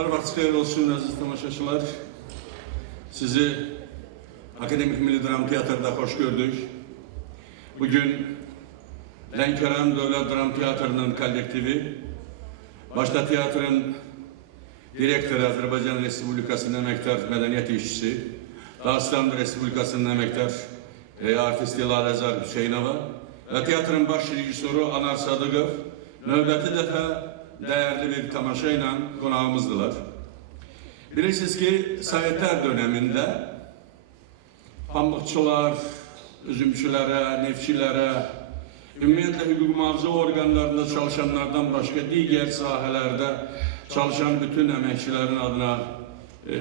Her vaxt xeyir olsun aziz tamaşaçılar. Sizi Akademik Milli Dram Tiyatrı'da hoş gördük. Bugün Lənkəran Dövlət Dram Tiyatrı'nın kollektivi, başta tiyatrın direktörü Azərbaycan Respublikası'nın əməkdar mədəniyyət işçisi, Dağıstan Respublikası'nın əməkdar artisti Lalezar Hüseynova ve tiyatrın baş rejissoru Anar Sadıqov növbəti dəfə değerli bir tamaşayla qonağımızdılar. Bilirsiniz ki, Sovetler döneminde pambıqçılar, üzümçülere, neftçilere, ümumiyyətlə hüquq mühafizə organlarında çalışanlardan başka diğer sahelerde çalışan bütün emekçilerin adına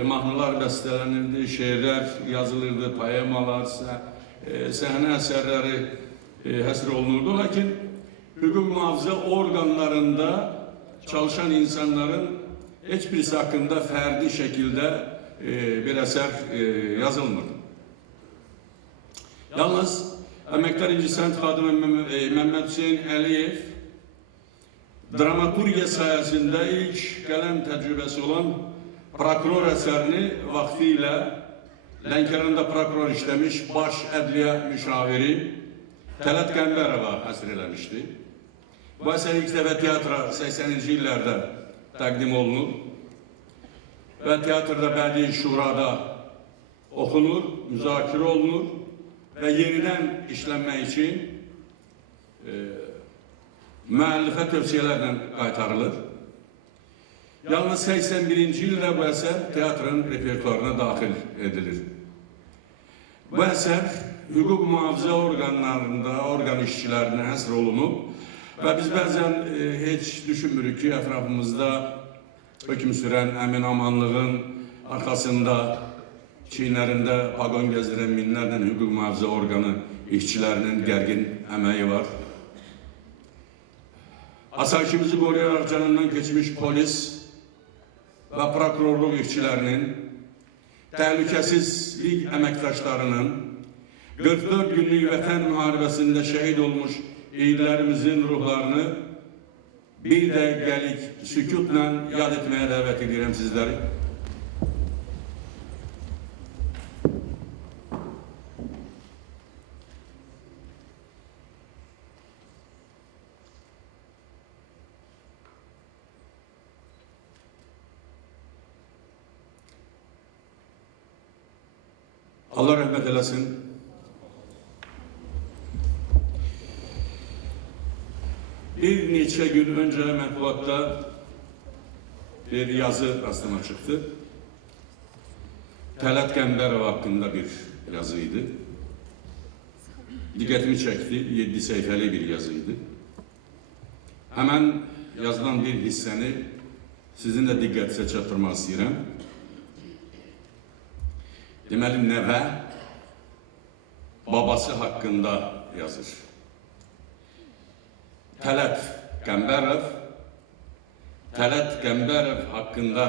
mahnılar bəstələnirdi, şeirler yazılırdı, poemalar, sahne eserleri həsr olunurdu. Lakin hüquq mühafizə organlarında çalışan insanların hiçbirisi hakkında ferdi şekilde bir eser yazılmır. Yalnız Əməkdar İncəsənət xadimi Məhəmməd Hüseyn Əliyev dramaturgiya sayesinde ilk qələm təcrübəsi olan prokuror eserini vaxtilə Lənkəranda prokuror işlemiş baş ədliyə müşaviri Tələt Qəmbərova həsr eləmişdi. Bu eser ilk dəfə tiyatra 80-ci illərdə təqdim olunur və tiyatrda bədii şurada okunur, müzakirə olunur ve yeniden işlenme için müəllifə tövsiyelerle qaytarılır. Yalnız 81-ci ildə bu eser tiyatrın repertuarına daxil edilir. Bu eser hüquq mühafizə organlarında, organ işçilerine həsr olunub ve biz bəzən hiç düşünmürük ki, ətrafımızda hökm sürən əmin amanlığın arkasında çiğnerinde pagon gezdiren minlərlə hüquq mühafizə organı işçilərinin gərgin əməyi var. Asayişimizi qoruyaraq canından keçmiş polis ve prokurorluq işçilərinin, təhlükəsizlik əməkdaşlarının, 44 günlük vətən müharibəsində şəhid olmuş eğilərimizin ruhlarını bir dəqiqəlik sükutla yad etməyə dəvət edirəm sizləri. Allah rahmet eylesin. Bir neçə gün önce mətbuatda bir yazı rastıma çıktı. Tələt Qəmbərov hakkında bir yazıydı. Diqqətimi çekti. 7 sayfalı bir yazıydı. Hemen yazılan bir hissəni sizin de diqqətinizə çatdırmaq istəyirəm. Deməli, nəvə babası hakkında yazır. Tələt Qəmbərov hakkında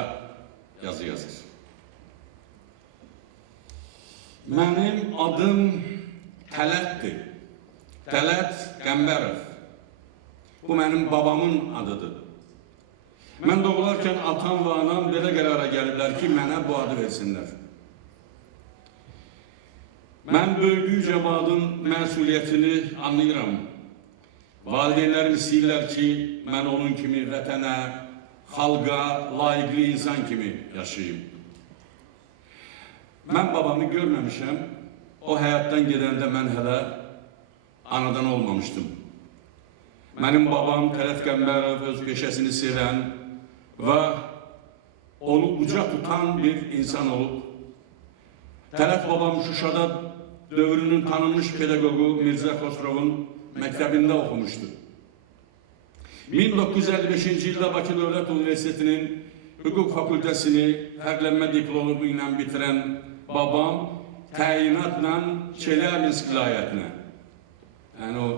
yazı yazır. Mənim adım Tələtdir. Tələt Qəmbərov. Bu mənim babamın adıdır. Mən doğularkən atam və anam belə qərara gəliblər ki, mənə bu adı versinlər. Mən böyüdüyü cəmadın məsuliyyətini anlayıram. Valideynlərim istəyirlər ki, mən onun kimi vətənə, xalqa, layiqli insan kimi yaşayayım. Mən babamı görməmişəm. O həyatdan gedəndə mən hələ anadan olmamışdım. Mənim babam Tələt Qəmbərov öz peşəsini sevən və onu uca tutan bir insan olub. Tələt babam Şuşada dövrünün tanınmış pedagogu Mirzə Xosrovun məktəbində oxumuşdu. 1955-ci ildə Bakı Dövlət Universitetinin hüquq fakültəsini fərqlənmə diplomu ilə bitirən babam təyinatla Çelyabinsk vilayətinə, yəni o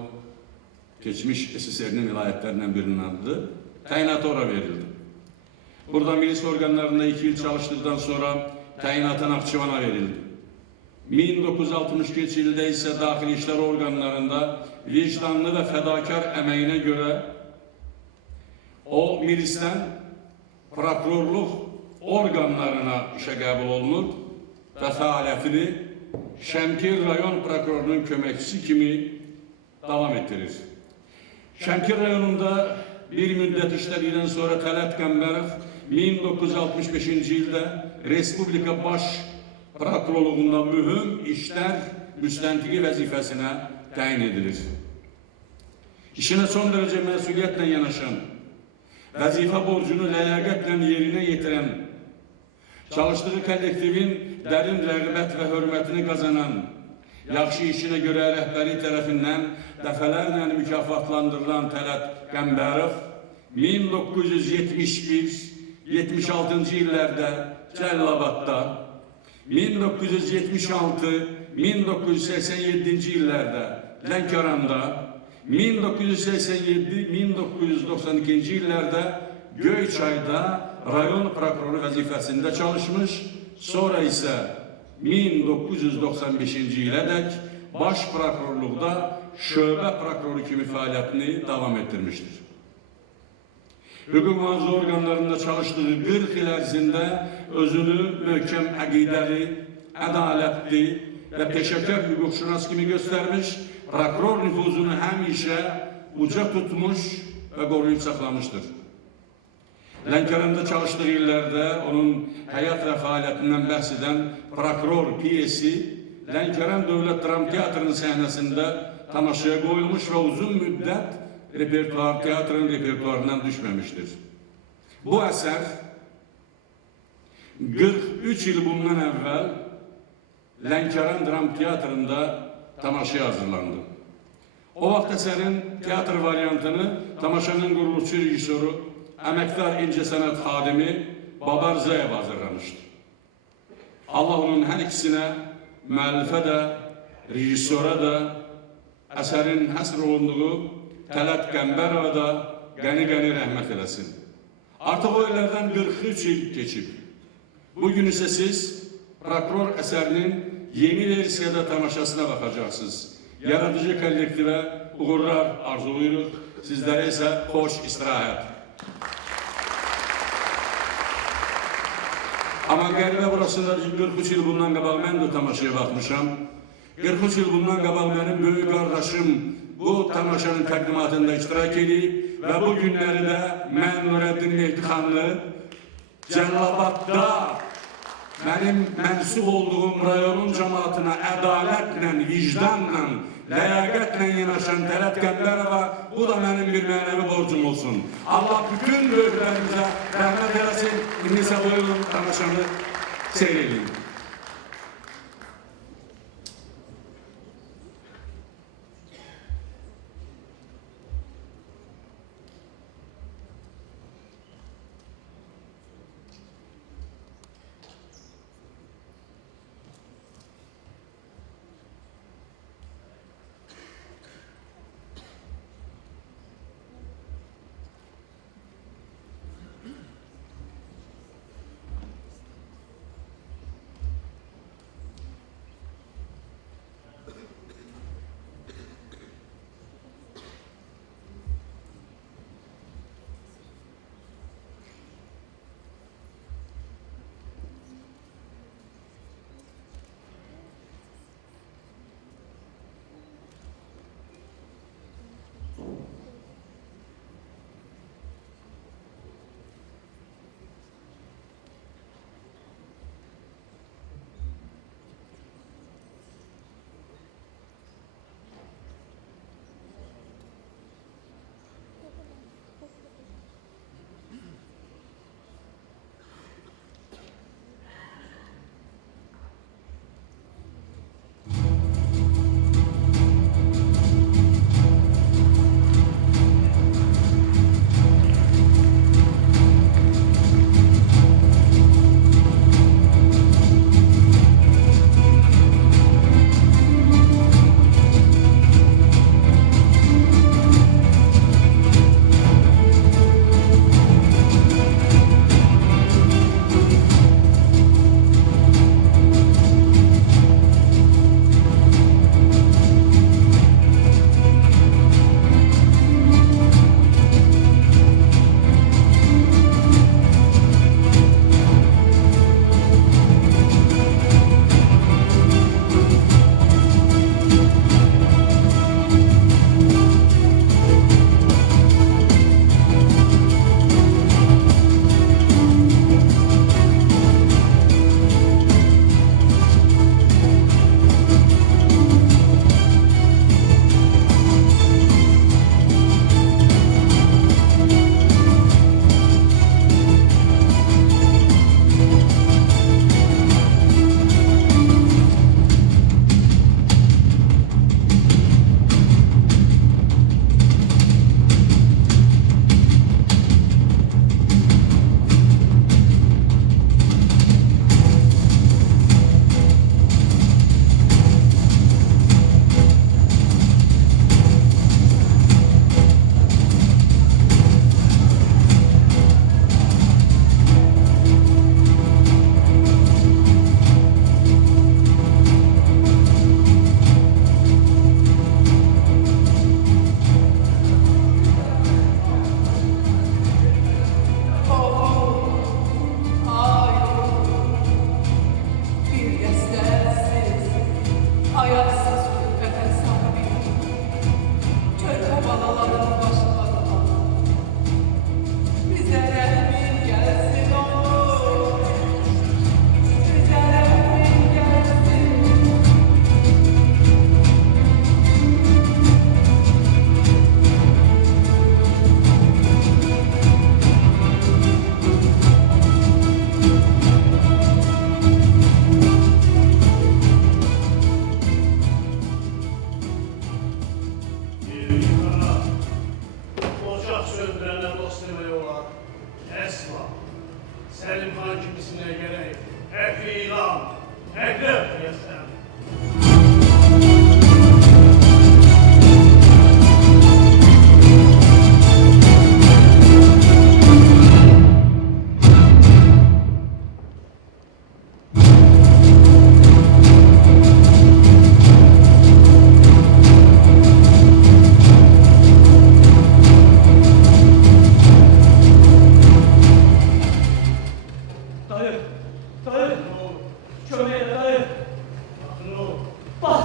geçmiş SSR'nin vilayətlerindən birinin adıdır, təyinatı ora verildi. Burada milis organlarında 2 yıl çalıştıktan sonra təyinatı Naxçıvana verildi. 1962 ildə isə daxili işlər organlarında vicdanlı və fədakar əməyinə görə o milisdən prokurorluq orqanlarına işə qəbul olunur və fəaliyyətini Şəmkir rayon prokurorunun köməkçisi kimi davam etdirir. Şəmkir rayonunda bir müddət işlədikdən sonra Tələt Qəmbərov 1965-ci ildə Respublika Baş Prokurorluğunda mühüm işlər müstəntiqi vəzifəsinə təyin edilir. İşinə son dərəcə məsuliyyətlə yanaşan, vəzifə borcunu ləyaqətlə yerinə yetirən, çalışdığı kollektivin dərin rəğbət və hörmətini qazanan, yaxşı işinə görə rəhbəri tərəfindən dəfələrlə mükafatlandırılan Tələt Qəmbərov 1971-76-cı illərdə Cəlilabadda, 1976-1987-ci illərdə Lənkəranda, 1987-1992-ci illərdə Göyçayda rayon prokuroru vəzifəsində çalışmış, sonra isə 1995-ci ilədək baş prokurorluqda şöbə prokuroru kimi fəaliyyətini davam etdirmişdir. Hüquq mühafizə orqanlarında çalışdığı 40 il ərzində özünü möhkəm əqidəli, ədalətli və peşəkar hüquqşünas kimi göstərmiş, prokuror nüfuzunu həmişə uca tutmuş və qoruyub saxlamışdır. Lənkəranda çalışdığı illərdə onun həyat və fəaliyyətindən bəhs edən prokuror piyesi Lənkəran Dövlət Dram Teatrının səhnəsində tamaşaya qoyulmuş və uzun müddət teatrın repertuarından düşməmişdir. Bu əsər 43 il bundan əvvəl Lənkəran Dram Teatrında tamaşaya hazırlandı. O vaxt əsərin teatr variantını tamaşanın quruluşçu rejissoru, əməkdar incəsənət xadimi Babar Zayev hazırlamışdı. Allah onun hər ikisinə, müəllifə də, rejissora da, əsərin həsr olunduğu Tələt Qəmbərova da qəni-qəni rəhmət eləsin. Artıq o illərdən 43 il keçib. Bugün isə siz prokuror əsərinin yeni versiyada tamaşasına baxacaqsınız. Yaradıcı kollektivə uğurlar arzuluyuruq. Sizlərə isə xoş istirahət. Amma qəribə burasında 43 il bundan qabaq mən də tamaşaya baxmışam. 43 il bundan qabaq mənim böyük qardaşım bu tamaşanın təqdimatında iştirak edib və bu günləri də mən Nurəddin Mehdixanlı Cəlilabadda mənim mənsub olduğum rayonun cəmaatına ədalətlə, vicdanla, ləyaqətlə yanaşan Tələt Qəmbərova bu da mənim bir mənəvi borcum olsun. Allah bütün böyüklərimizə rəhmət eləsin. İndi isə buyurun tamaşanı seyr edin.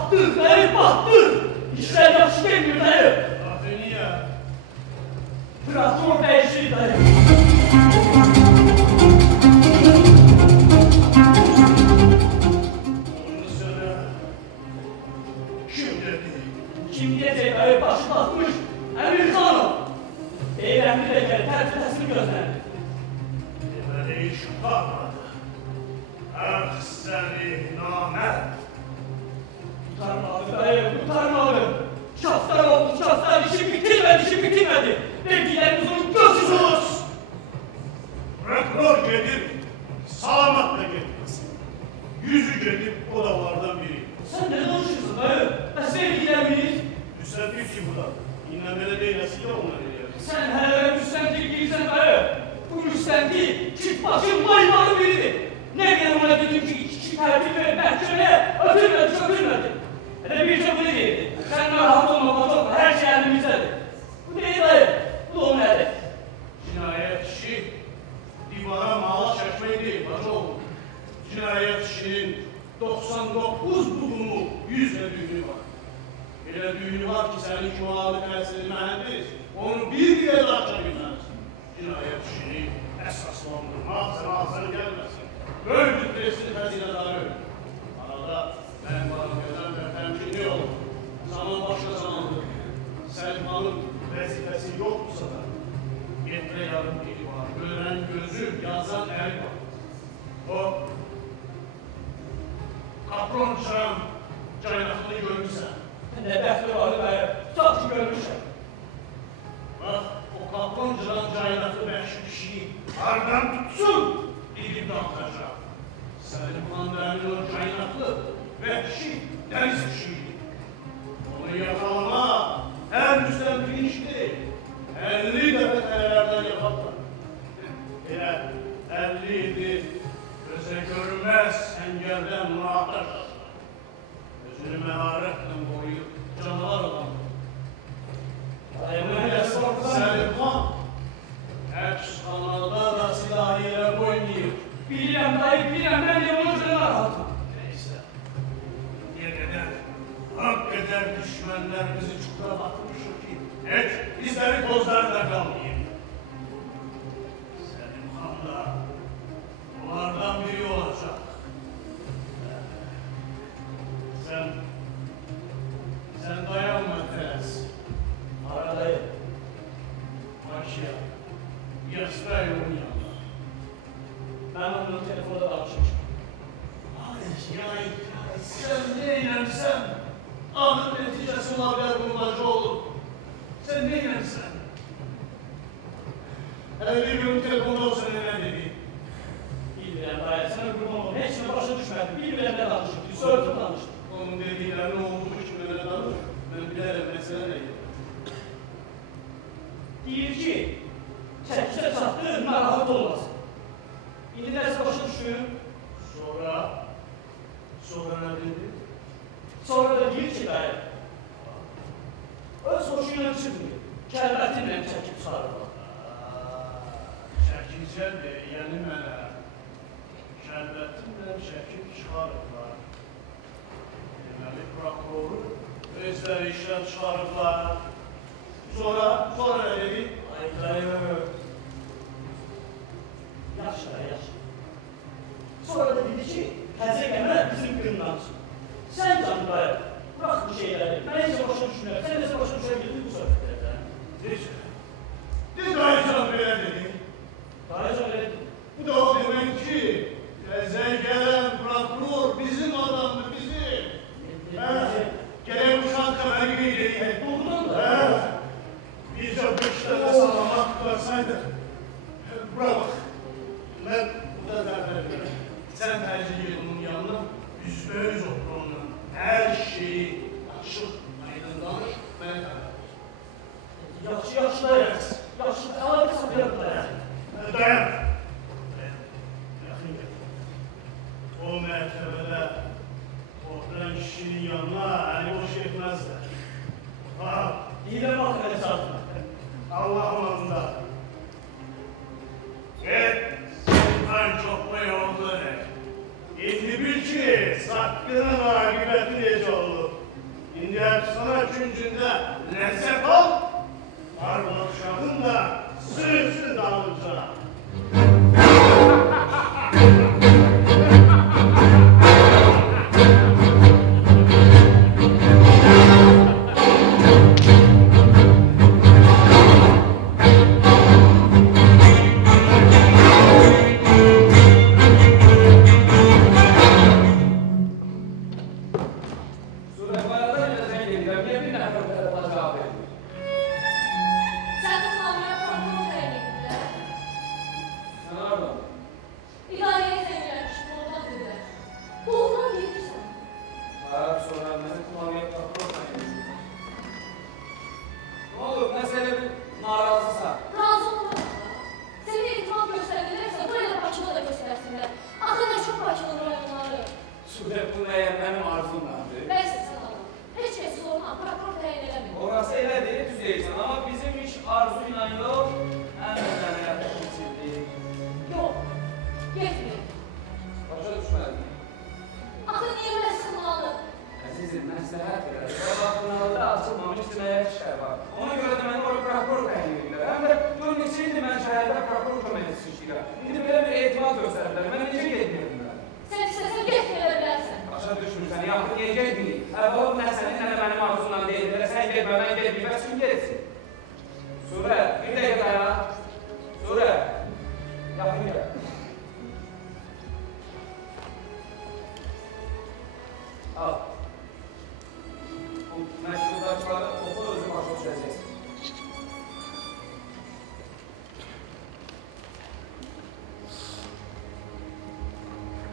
Battık dayı, battık. İşler yaxşı gelmiyor dayı. Abi niye? Traktör değişir dayı. Onu söyle. Kim dedi? Kim diyecek dayı, başı batmış. Emir Hanım. Eğlenli de gel, terfitesini gözlendi. Demeli iş kalmadı. Ah seni namert. Kurtarmadı dayı, kurtarmadı. Şaftar oldu, şaftar işi bitirmedi, işi bitirmedi. Vergilerimizin gözü Sus! Rektor gelir, salamat da gitmez. Yüzü gelip o da onlardan biri. Sen ne konuşuyorsun dayı? Biz vergilerimiz. Müsebbiş ki bu da. İnanmele değilesi ya onlar diyor. Sen hele müstendik değilsen dayı. Bu müstendik çift başın maymanı biridir. Nereden ona dedim ki iki terfi ver, mahkemeye öpülmedi, öpülmedi. Hele bir de bunu değildi. Sen rahat olma, bakma, her şey elimizdedir. Bu değil dayı, bu da onun eli. Cinayet işi divara mağla çekmeyi değil bacı. Cinayet işinin 99 bulumu 100 de düğünü var. Elə düğünü var ki senin kimalı təsiri mühendis, onu bir yere açar bilmez. Cinayet işini esaslandırmak sana hazır gelmesin. Böyle bir presini fəzilədarı. Arada ben bana gözəm və təmkinli olun. Zaman başka zamandır. Selman'ın vəzifəsi yoksa da yetre yarım dili var. Gören gözü, yazan el var. O kapron çıran caynaqlını görürsən. Ne bəxti var dayı, sağ ki görmüşəm. Bak o kapron çıran caynaqlı vəhşi kişiyi hardan tutsun bilib dağıtacaq. Səlim Han dərinin o caynaqlı vəhşi dəniz kişiydi. Onu yakalama her müstəmkin iş değil. 50 dəfə tələlərdən yaparlar. Elə 50 idi, gözə görünməz səngərdən muhatır. Özünü məharətlə qoruyub canavar olan. Səlim Han həbsxanada da silahilə qoymayıb. Bilirəm dayı, bilirəm, mən de onun üzerine rahatım. Neyse, ne kadar, hak kadar düşmanlar bizi çukura batmışır ki, hiç izleri tozlarında kalmayayım. Selim Han da onlardan biri olacak. Sen dayanma Teres. Aradayım. Maşya, yasla yolun yanına. Ben onunla telefonda danışmışım. Ay, sen neylersen, ahır neticesi olabilir bulmacı olur. Sen neylersen? 50 gün telefonda olsa ne dedi? Bilmirəm dayı, sana kurban olum. Heç mi başa düşmədim. Bilmirəm nə danışıb. Sörtüb danışdım. Onun dediklerinin olduğu için öyle danış. Ben bilerim mesele neydi? Deyir ki, çəkişə çatdı, narahat olmasın. İndi nəsə başa düşdüm. Sonra ne dedi? Sonra da deyir ki dayı, öz hoşuyla çıxmıyor. Kəlbətinlə çəkib sarılır. Çəkicə deyəni mənə şərbətimlə çəkib çıxarıblar. Deməli, prokuroru özləri işdən çıxarıblar. Sonra ne dedi? Ay dayı. Yaxşı da yaxşı. Sonra da dedi ki, təzə qəmə bizim qınlansın. Sən canım dayı, bırak bu şeyləri. Mən heç başa düşmürəm. Sən nəsə başa düşə bildin bu söhbətlərdən. Necə? Ne dayıcan belə dedi? Dayıcan elə dedi. Bu da o demek ki, təzə gələn prokuror bizim adamdır, bizim. Gerek uçan kəməri qeyd edək. Doğrudan da. Bizce bu işlerle salamat tutarsaydı. Bura bak. Ben burada derler ederim. Sen tercih et onun yanına. Yüzbeyiz otur onunla. Her şeyi açık, aydın danış. Ben karar. Yaxşı, yaxşı dayı. Yaxşı, alakası bir dayı. Dayan. küncündə ləzzət al, arvad uşağın da sözü dalınca. Sen de Sami'ye kontrol edildiler. İdareye sevgilenmiştim, oradan dediler. Doğrudan gelirsin. Razı olmadım. Seni itimat gösterdilerse buraya da Bakı'da da göstersinler. Akıl ne çok Bakı'nın rayonları. Ben size alın. Hiç kesiz olmam, prokuror təyin eləmir. Orası elədir, düz deyirsən, amma bizim iş arzu ilə yox, əmrlə həyata keçirdik. Yok, getmir. Başa düşmədim. Akıl niye böyle sınmalı? Əzizim, məsləhət verər. Baxınalda açılmamış cinayət işlər var. Ona görə də məni oraya prokuror təyin edirlər. Həm də gör neçə ildir mən şəhərdə prokuror köməkçisi işləyirəm. İndi belə bir etimat göstərdilər. Mən necə getməyim? Sen istesen getmir bilərsən. Başa düşmürsən, yaxud yiyəcək bilir. Əvvəl nə sənin, nə də mənim arzumla deyil. Belə sən getmə, mən getməyim, bəs kim getsin? Surə, bir dəqiqə dayana. Surə, yaxın gəl. Al. Bu məktubdaşları oxu, özün başa düşəcəksin.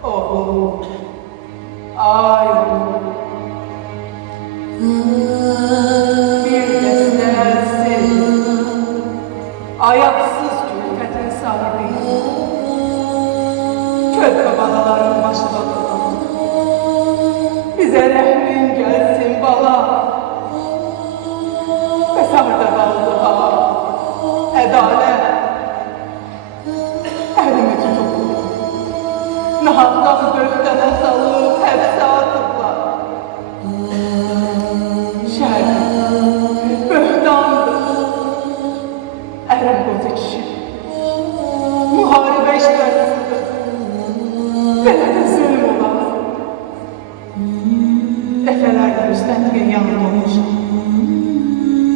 Oğlum, ay oğlum, bir geçlersin, ayaksız külfetin sahibi, kötü balaların başında duran, bize rehmin gelsin bala, Esarda ballığa, edalet, elimi tutup, nahattan böhtene salıp hepsi atıplar. Şer, böhtandır. Erim bozu kişi. Muharebe işlersidir. Belə de zulüm olar. Defelerle müstəntiqin yanında olmuşam.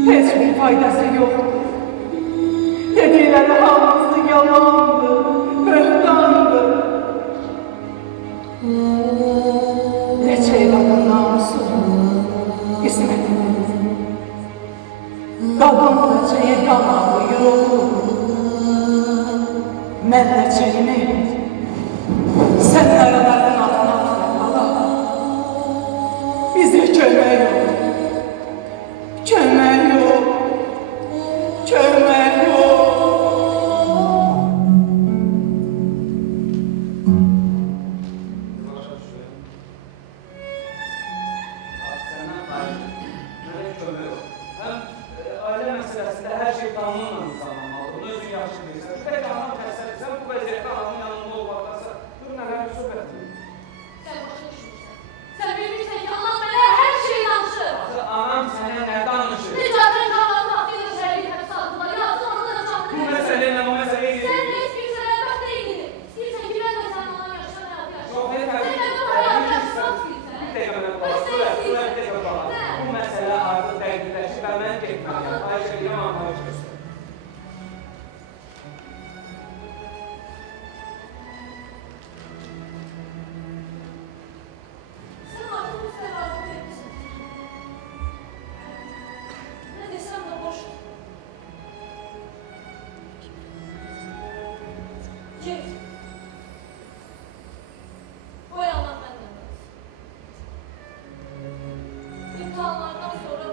Hiç bir faydası yoktur. Dedikleri hamısı yalandır, böhtandır. Leçe evladın namusu, ismetiniz. Qadın leçeyi qanağı yorulur. Mən leçeyimi sen ayaların altına atıram bala. Bize kömək yok. Kömək yok. Kömək yok. Başa düşürəm. Sənə ayrı, mənə kömək yox. Həm ailə məsələsində hər şey qanunla nizamlanmalıdır. Bunu özün yaxşı bilirsən. Bir də qanun təsəllisən, bu vəziyyətdə anamın yanında olmaqdansa, dur nələr bir söhbət edir. Sen başa düşmürsən. Sen bilmirsən ki, anam mənə hər şey danışır. Axı anam sənə nə danışır? Nicatın kanalını atıyla şəhəri həbsə aldılar. Yazdı onu da çatdı. Bu məsələ ilə o məsələyə Sen gedir. ne istiyorsan elbette ilgili. İstiyorsan ki ben de sen ona yaşayan hayatı yaşayayım. Çox ne Sen təbii. de bu hayatı yaşamak istiyorsan. Bir dəqiqə mənə bax, Surə, bir dəqiqə bax. Bu məsələ artıq dəqiqləşib və mən getməliyəm. Ayşə, deyirəm, anlayış göstər. Sen artık bu sefer etmişsin. Ne desem de boş. Git. O yalan benden kalsın. İmtihanlardan sonra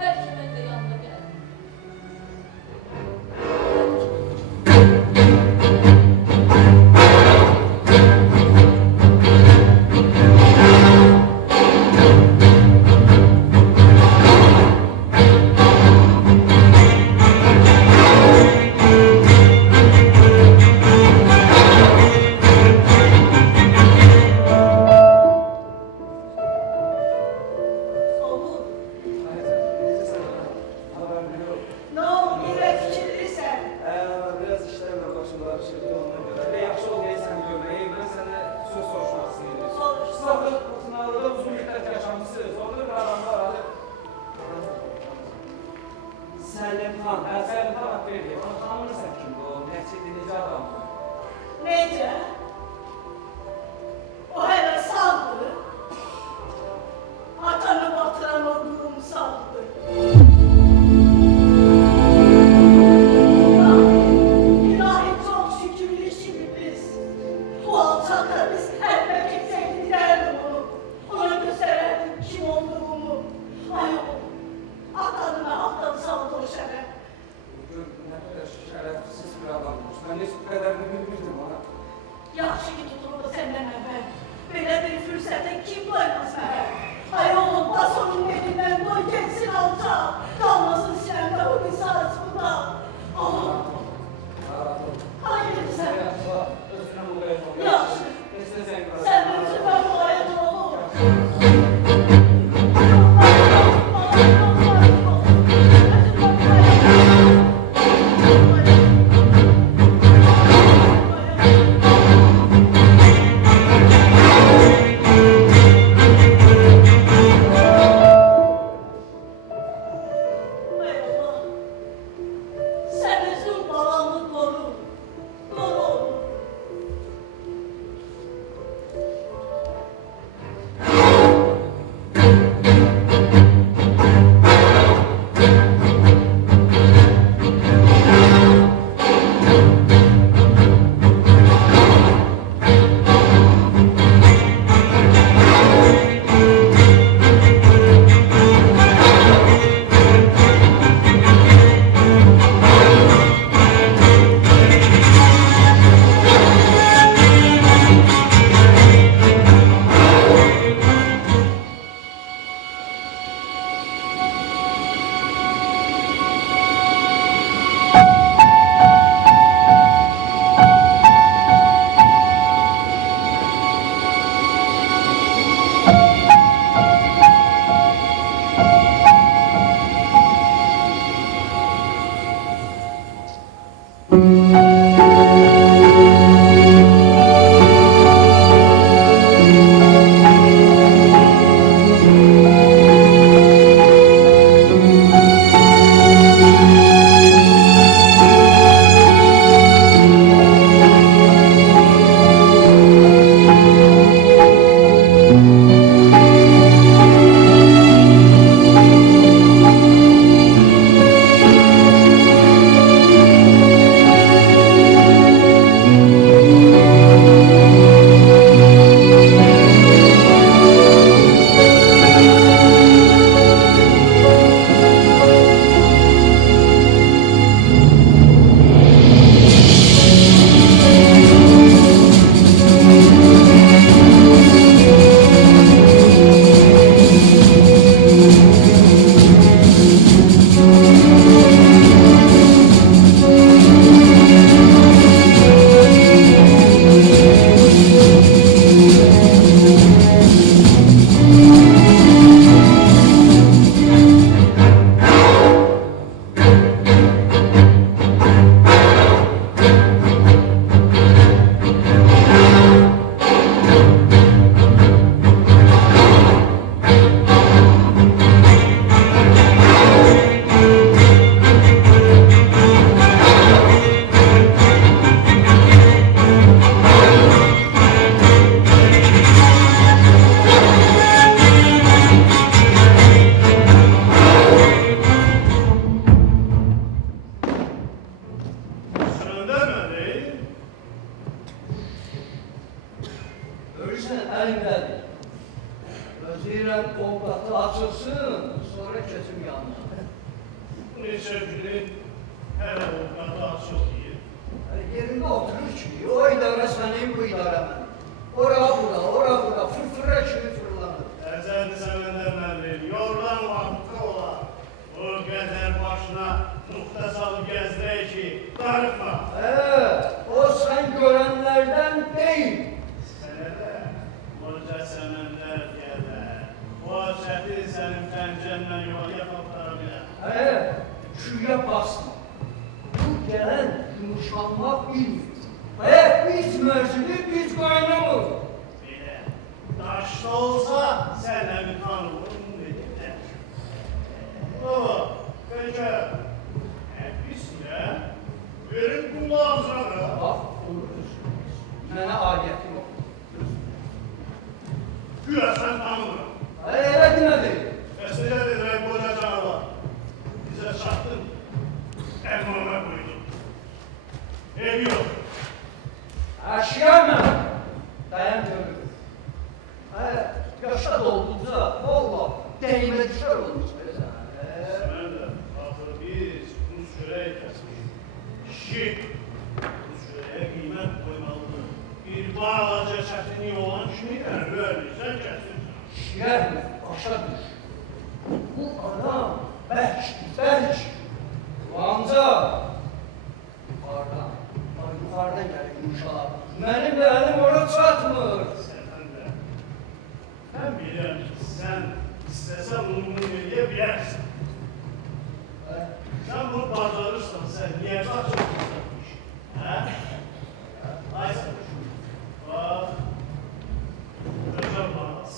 belki ben de yanına gelirim. Oğlum, İlhan, səni taraf verdi. Onu tanımırsan kimdir o? Nəçidi, necə adamdır? Necə? O hələ sağdır. Atanı batıran o qurumsaldır. İlahi çok şükürlü şimdi biz. Bu alçakta biz elbette sevdirerdim onu. Ona göstererdim kim olduğumu. Ay oğlum, atanın alttan saldı o şeref. Bugün nə qədər şərəfsiz bir adammış. Mən heç bu qədərini bilmirdim ona. Yaxşı ki tutuldu senden əvvəl. Belə bir fürsətə kim doymaz mənə? Ay oğlum, bas onun elindən doy geçsin alçaq. Qalmasın səndə o bir sarsmıda. Oğlum, hayır sen. Özünə müqayyət ol. Yaxşı. Neçə zəng var? Sen özünə müqayyət ol. Hay Allah, sen özün balanı koru. Koru onu. Söndürmedi. Görürsən əlimdədir. Gözləyirəm qovqatı açılsın, sonra keçim yanına. Bu neçə günü hələ ovqatı açıq deyil. Yerində oturur ki, o idarə sənin, bu idarə mənim. Ora bura, fırfıra kimi fırlanır. Əzəldi səməndər mənim, yordan vaxtı ola. O qədər başına nuqta salıb gəzdirək ki, darıqma. O sən görənlərdən deyil. Sənə də qoca səməndər gələr. O çətin sənin pəncəndən yuvalıya qalxara bilər. Şüyə basma. Bu gələn yumuşanmaq bilmir. Biz məclisi, biz qaynamır. Belə, daşlı olsa sənə bir tanımın ediblər. Baba, pəkə, Niye düşer olmuş böyle? Mən də axır biz rus çörək kəsmiş. Kişi rus çörəyə qiymət qoymalıdır. Bir bağlaca çətinliyi olan kimi əlbəllisən kəsin. Şirəhmə, başa düş. Bu adam bəlk. Amca. Yukarıdan gəlir yumuşaq. Mənim də əlim ora çatmır. Səndən də. Mən bilirəm ki, sən istəsən bunu eləyə bilərsən. Sen bunu bacarırsan, sen niye bacarırsan bu işi? He? Ay sen şu. Bak. Recep Banas.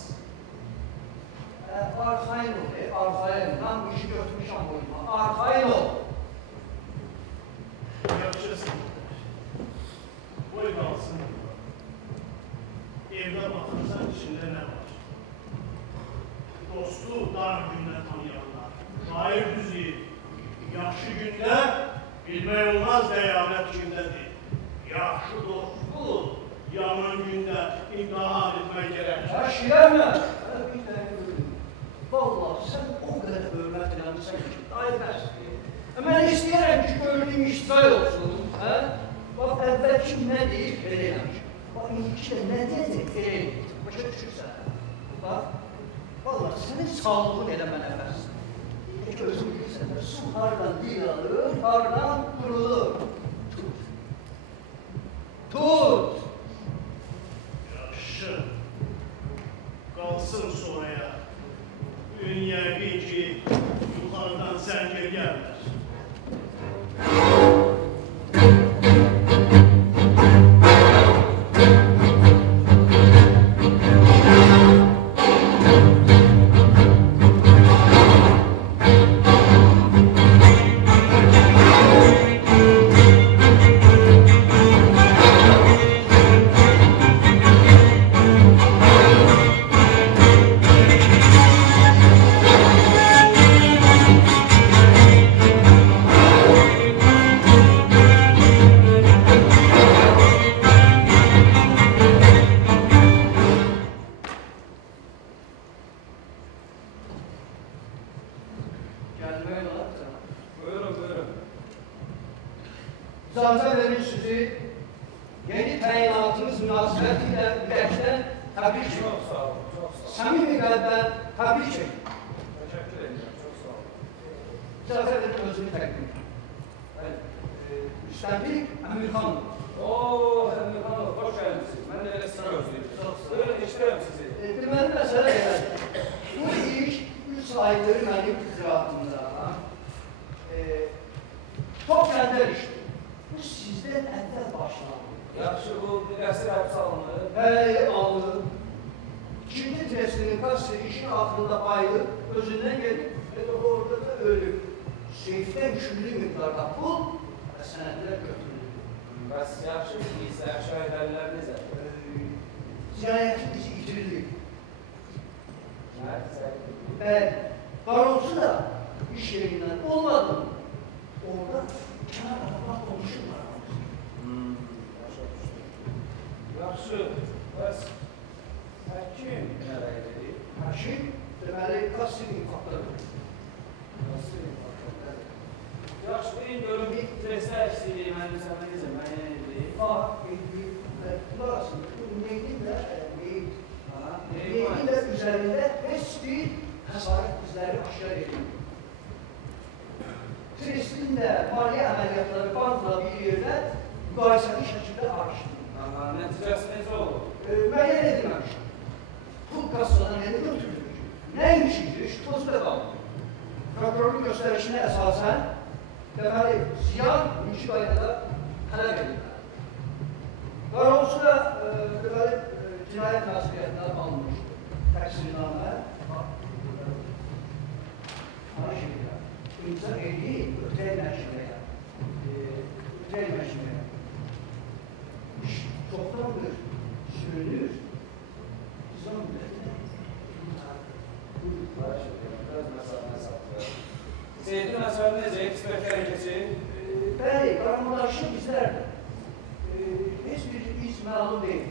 Arxayın ol, arxayın. Mən bu işi götürmüşəm boyuma. Arxayın ol. Yapışırsın. Boy kalsın. Evde bakırsan içinde ne var? Dostu dar günde tanıyanlar. Şair düzü. Yaxşı gündə bilmək olmaz dəyanət kimdədir. Yaxşı dostu, yaman gündə imtihan etmək gərək. Şirəhmə. Bir dənə gördüm. Vallahi sən o qədər hörmət eləmişsən ki, dayı bəsdir. Mən istəyərəm ki, gördüyüm iştiray olsun. Bax, əvvəlki nə deyir, belə eləmiş. Bax, indiki də nə deyəcək, elə eləyir. Başa düşürsən. Bax, vallahi sənin sağlığın elə mənə bəsdir. Gözüm bilirsən də, su hardan dil alır, hardan durulur. Tut! Yaxşı. Qalsın sonraya. Ün yəqin ki, yuxarıdan zəngər gəlmir. Gəlmək olar sana. Buyurun. İcazə verin sizi yeni təyinatınız münasibətilə ürəkdən təbrik edir. Çok sağ olun. Səmimi qəlbdən təbrik edir. Teşekkür ederim. Çok sağ olun. İcazə verin özümü təqdim edir. Müstəndik Əmirxan. Oo, Emirhan Hanım, hoş geldiniz. Ben de öyle sıra özlüyorum. Buyurun, işlerim sizi. Deməli məsələ belədir. Bu iş 3 aydır mənim icraatımda. Çok kəndər işdir. Bu sizdən əvvəl başlandı. Yaxşı, bu müqəssir hapse alındı. Bəli, aldı. İkinci testinin kası işin axırında bayılıb, özündən gedib və də orada da ölüb. Seyfdən küllü miqdarda pul və sənədlər götürüldü. Bəs yaxşı bilgiysə, yaxşı aydərləriniz də. Cinayəti bizi itirildi. Cinayət Bəli, baronsu da iş yerindən olmadı. Orada kənar adamlar konuşurlar. Yaxşı, bəs həkim nələr edir? Həkim, deməli, Kassim faktörü. Nasıl bir yaxşı, deyin görün, bir preslə əksiliyi mənim səmənizə müəyyən edir. Bax, bunlar arasında bu neydi və neydi? Neydi Neydi üzərində heç bir xəsarət izləri aşkar edildi. Trestin də maliyyə əməliyyatları bankla bir yerdə müqayisəli şəkildə araşdırıldı. Nəticəsi necə olur? Müəyyən edilməmişdir. Pul kassadan elə götürülür ki, nəymiş idi, tozda qaldı. Prokurorun göstərişinə əsasən, deməli, ziyan mülki qaydada tələb edilir. Qaronusu da, deməli, cinayət məsuliyyətindən alınmışdır. Təqsirinamə, ana şekildə, imza edib ötəy məhkəməyə. İş çoxdandır sürünür. Nizam müddətində Seyidin əsəri necə? Ekspertlərin keçir? bəli, qaranlıqlaşıq bizlərdir. Heç bir iz məlum deyil.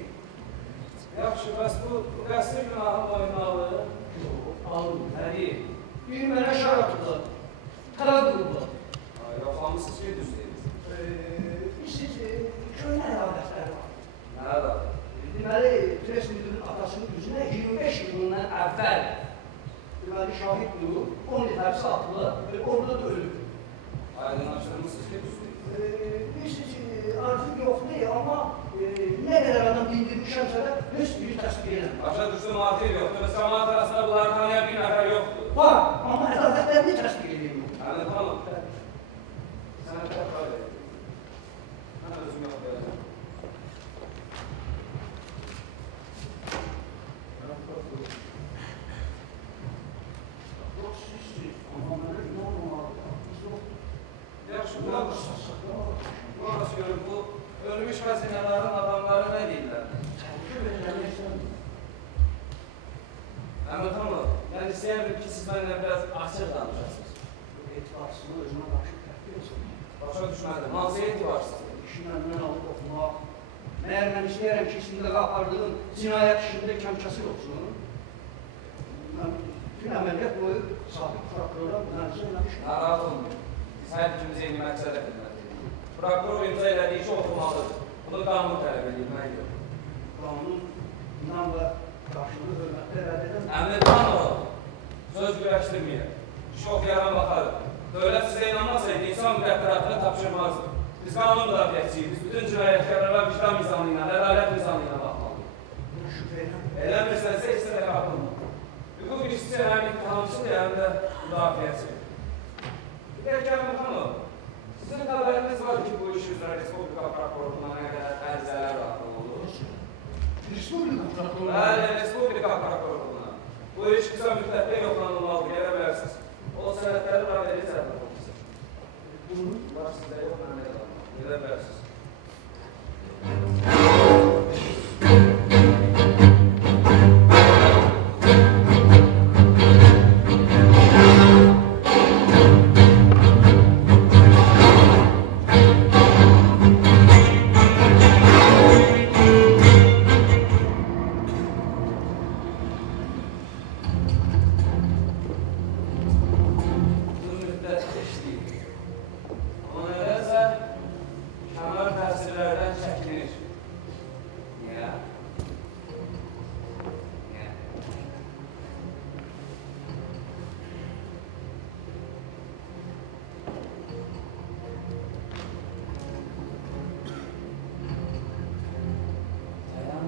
Yaxşı, bəs bu qəsr günahın boyunu alır. Alın. Nədir? deməli şahiddir, onun hepsi atlı, orada da ölür. Aydınlaşdırmışsınız ki Bilirsiniz, artıq yoxdur, amma nə qədər adam dindirmişəmsə də heç biri təsbih eləmir. başa düşdüm artıq yoxdur. Biz cəmaat arasında bunları tanıyan bir nəfər yoxdur. Var, amma ədalətlərini təsbih eləyir. Yəni tamam. Sənə təkrar edeyim. Mən özüm yoxlayacağım. Yox, sizsiniz, amma mənə inanmamalı. Yaxşı, burası görün, bu ölmüş xəzinələrin adamları nə deyirlər? Əmirxanov, mən istəyərdim ki, siz mənimlə biraz açıq danışasınız. Etibarsızlığı özünə qarşı təhqir etsin. Başa düşmədim, hansı etibarsızlıq? İşin əlindən alıb oxumaq. Məyər mən istəyərəm ki, içində apardığım cinayət işində kəmkəsir olsun. Mən bütün əməliyyat boyu sabiq prokurora müraciət eləmişəm. Narahat olmayın. Biz hər ikimiz eyni məqsədə xidmət edirik. Prokuror imza elədiyi işi oxumalıdır. Bunu qanun tələb edir, mən yox. Qanun, inan və qarşılığı hörmətlə rədd edən Əmirxanov, söz güləşdirməyin. İş oxuyaran baxarıq. Dövlət sizə inanmasaydı, insan müqəddəratını tapşırmazdı. Biz qanun müdafiəçiyik. Biz bütün cinayətkarlara vicdan mizanı ilə, ədalət mizanı ilə baxmalıyıq. şübhəylə. Eləmirsənsə, istədə qapılma. Hüquq işçisi həm ittihamçıdır, həm də müdafiəçidir. Deyək ki, Əmirxanov, sizin xəbəriniz var ki, bu iş üzrə Respublika Prokurorluğuna nə qədər ərizələr daxil olur. Respublika prokurorluğu. Bəli, Respublika Prokurorluğuna. Bu iş qısa müddətdə yoxlanılmalı, gələ bilərsiniz. O sənədləri var verir tərəfə olursunuz. Bunu Var sizdə yox, məndə qalmaq. Gələ bilərsiniz. Bu müddət keçdi. Ona görəsə, kənar təsirlərdən çəkilir. Niyə? Niyə?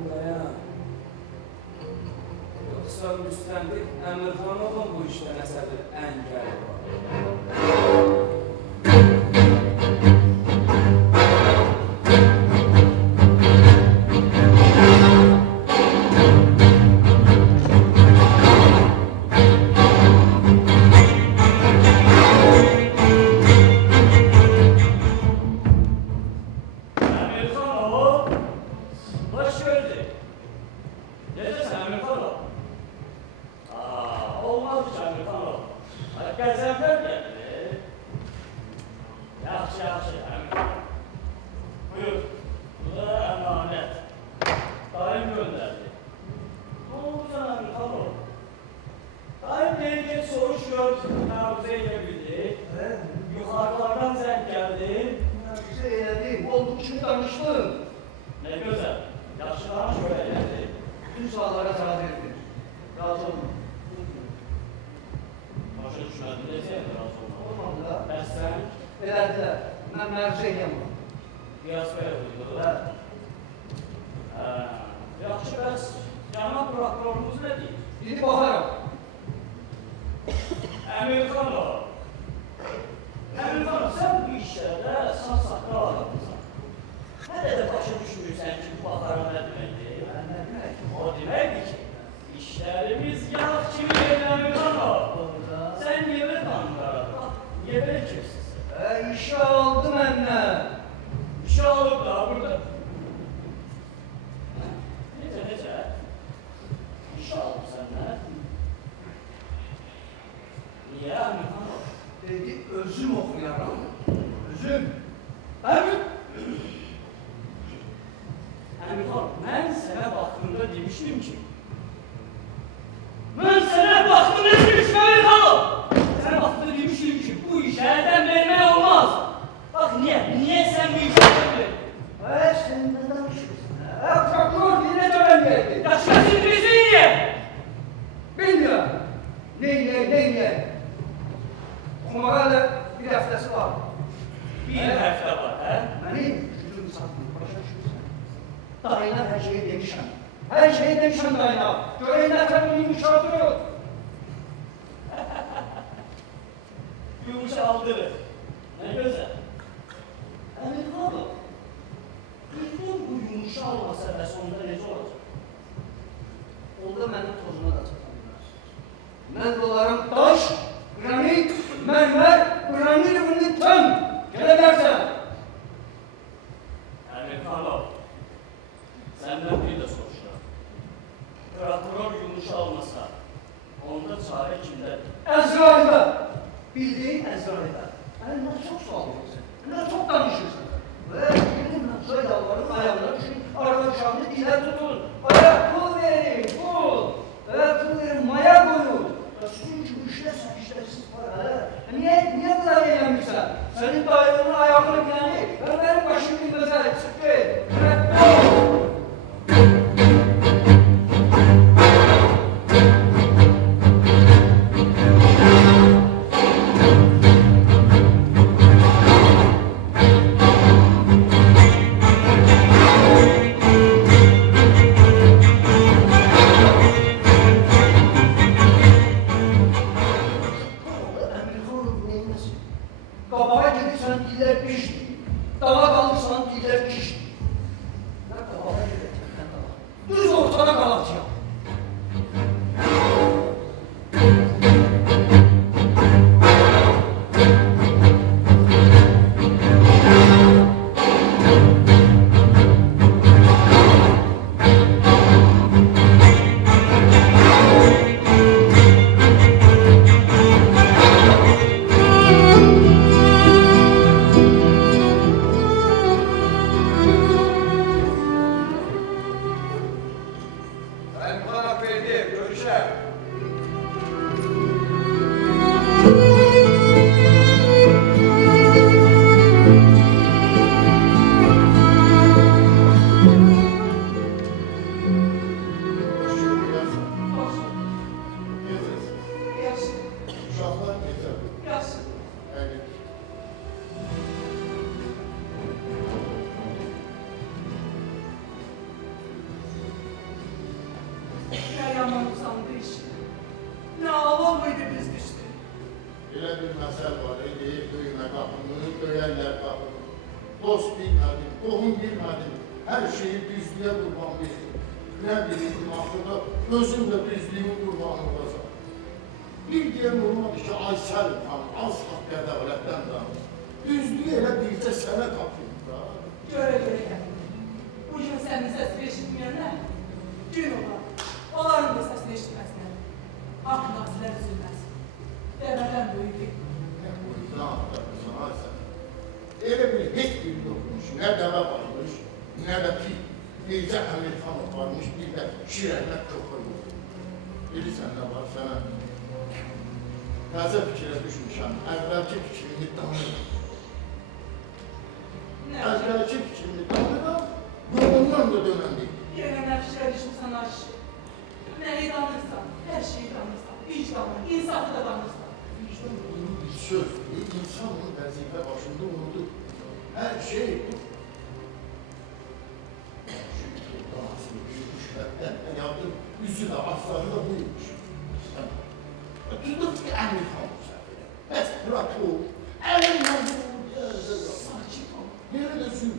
Dayan. Yoxsa müstənqid Əmirxanovun bu işdə nəsə bir əngəl var. Əmirxanov, hoş gördük. Necəsən Əmirxanov? Olmaz ki Əmirxanov. Qəzənfər gəldi. Yaxşı, Əmirxanov. Buyur, bu da əmanət. Dayım göndərdi. Ne oldu sən Əmirxanov? Dayım deyir ki, soruş gör, məruzə edə bildik. Yuxarılardan zəng gəldi. Bize elədim, olduğu kimi danışdım. Ne güzel. Yaxşı danış böyle geldi. Bütün suallara cevap verdim. Razı olun. Başa düşmədin, desəyəm razı olmam. Olmadı da. Bəs sən Elədilər. Mən məruzə eləyəm. qiyas verildin. Hə. Yaxşı, bəs cənab prokurorumuz nə deyir? Gidip bakarım. Əmirxanov. Əmirxanov, sən bu işlərdə saf-saqqal adamsan. Hələ də başa düşmürsən ki, bu baxara nə deməkdir? Ne demek? O deməkdir ki, işlərimiz yağ kimi gedir Əmirxanov. Sən yemin qanunlara, niyə belə kimsin? İşe aldı məndən. Bir şey olub da burada. Necə? Bir şey olub səndən. Niyə Əmirxanov? Dedi, özüm oxuyaram. Özüm. Əmirxanov, mən sənə vaxtında demişdim ki, Əmirxanov! Sənə vaxtında demişdim ki, bu işə əldən vermək olmaz. Bax, niyə sən bu işə əldən verdin? Sen ne danışıyorsun? Prokuror yine dönem geldi. Yaşına sindirisi niyə? Bilmiyorum. Neyle neyləyək? Oxumağa hələ bir həftəsi var. Bir həftə var, hə? Mənim gücüm satmır, başa düşürsən. Dayına hər şeyi demişəm. Hər şeyi demişəm dayına. Görək nə təmin müşahidi yok. Yumuşaldırır. Ne güzel. Əmir xanım, bildim bu yumuşalma məsələsi onda necə olacaq? Onda mənim tozuma da çata bilərsiniz. Mən dolarım daş, granit, mərmər, granit, tön. Gələ bilərsən. Əmir xanım, səndən bir də soruşuram. Prokuror yumuşalmasa, onda çare kimdədir? Əzraildə. Bildiğin Əzraildə. Nə çox sual verirsən, nə çox danışırsan. Və bildim mən soy dalların ayağına düşün, arada uşağını dilə tutun. Aya pul verin, pul. Pul verin, maya koyun. Sizin ki bu işlərsən, işlərsiz var, hə? Niyə bunları eləmirsən? Senin dayının ayağını biləni, və mənim başım bilməzəli, çıqqı. Rədd ol. Qabağa gedirsən, dillər pişdir. Dala qalırsan, dillər pişdir. Mən qabağa gedəcəm, mən qabağa. Düz ortada qalacaq. Yaman uzandı iş. Ne aval mıydı biz düştü? Elə bir məsəl var, deyir, döyünə qapını, döyərlər qapını. Dost bilmədim, qohum bilmədim, hər şeyi düzlüyə qurban verdim. Nə bilirdim, axırda özüm də düzlüyün qurbanı olacaq. Bir deyəm olmadı ki, Aysel xanım, az haqq qədavlətdən danır. Düzlüyü elə bircə sənə tapıyım da. Göre göre. Bugün senin sesini eşitmeyenler, gün olar. Onların da sesini eşitmezler. Hak nasiler üzülmez. Deveden böyüdük. Nə buyurdan atlarsan, Aysel. Elə bir heç bir yokmuş, nə dəvə varmış, nə də pi. Bircə Əmir xanım varmış, bir də şirənlər çoxuymuş. Bilirsən nə var sənə? Təzə fikrə düşmüşəm, əvvəlki fikrimi danırım. Əvvəlki fikrimi danırım, yolundan da dönəndik. Yine nefşire düşmüşsen aş. Neyi danırsan, her şeyi danırsan, vicdanı, insafı da danırsan. Vicdan bunu bir söz, insanın vəzifə başında unudur. Hər şey bu. Çünki danasını büyümüş vətdən yaptım, yüzü də, asları da buymuş. Tutup ki Əmir xanım səfirə. Bəs prokuror, əlimdən bu. Sakin ol. Nerede sür?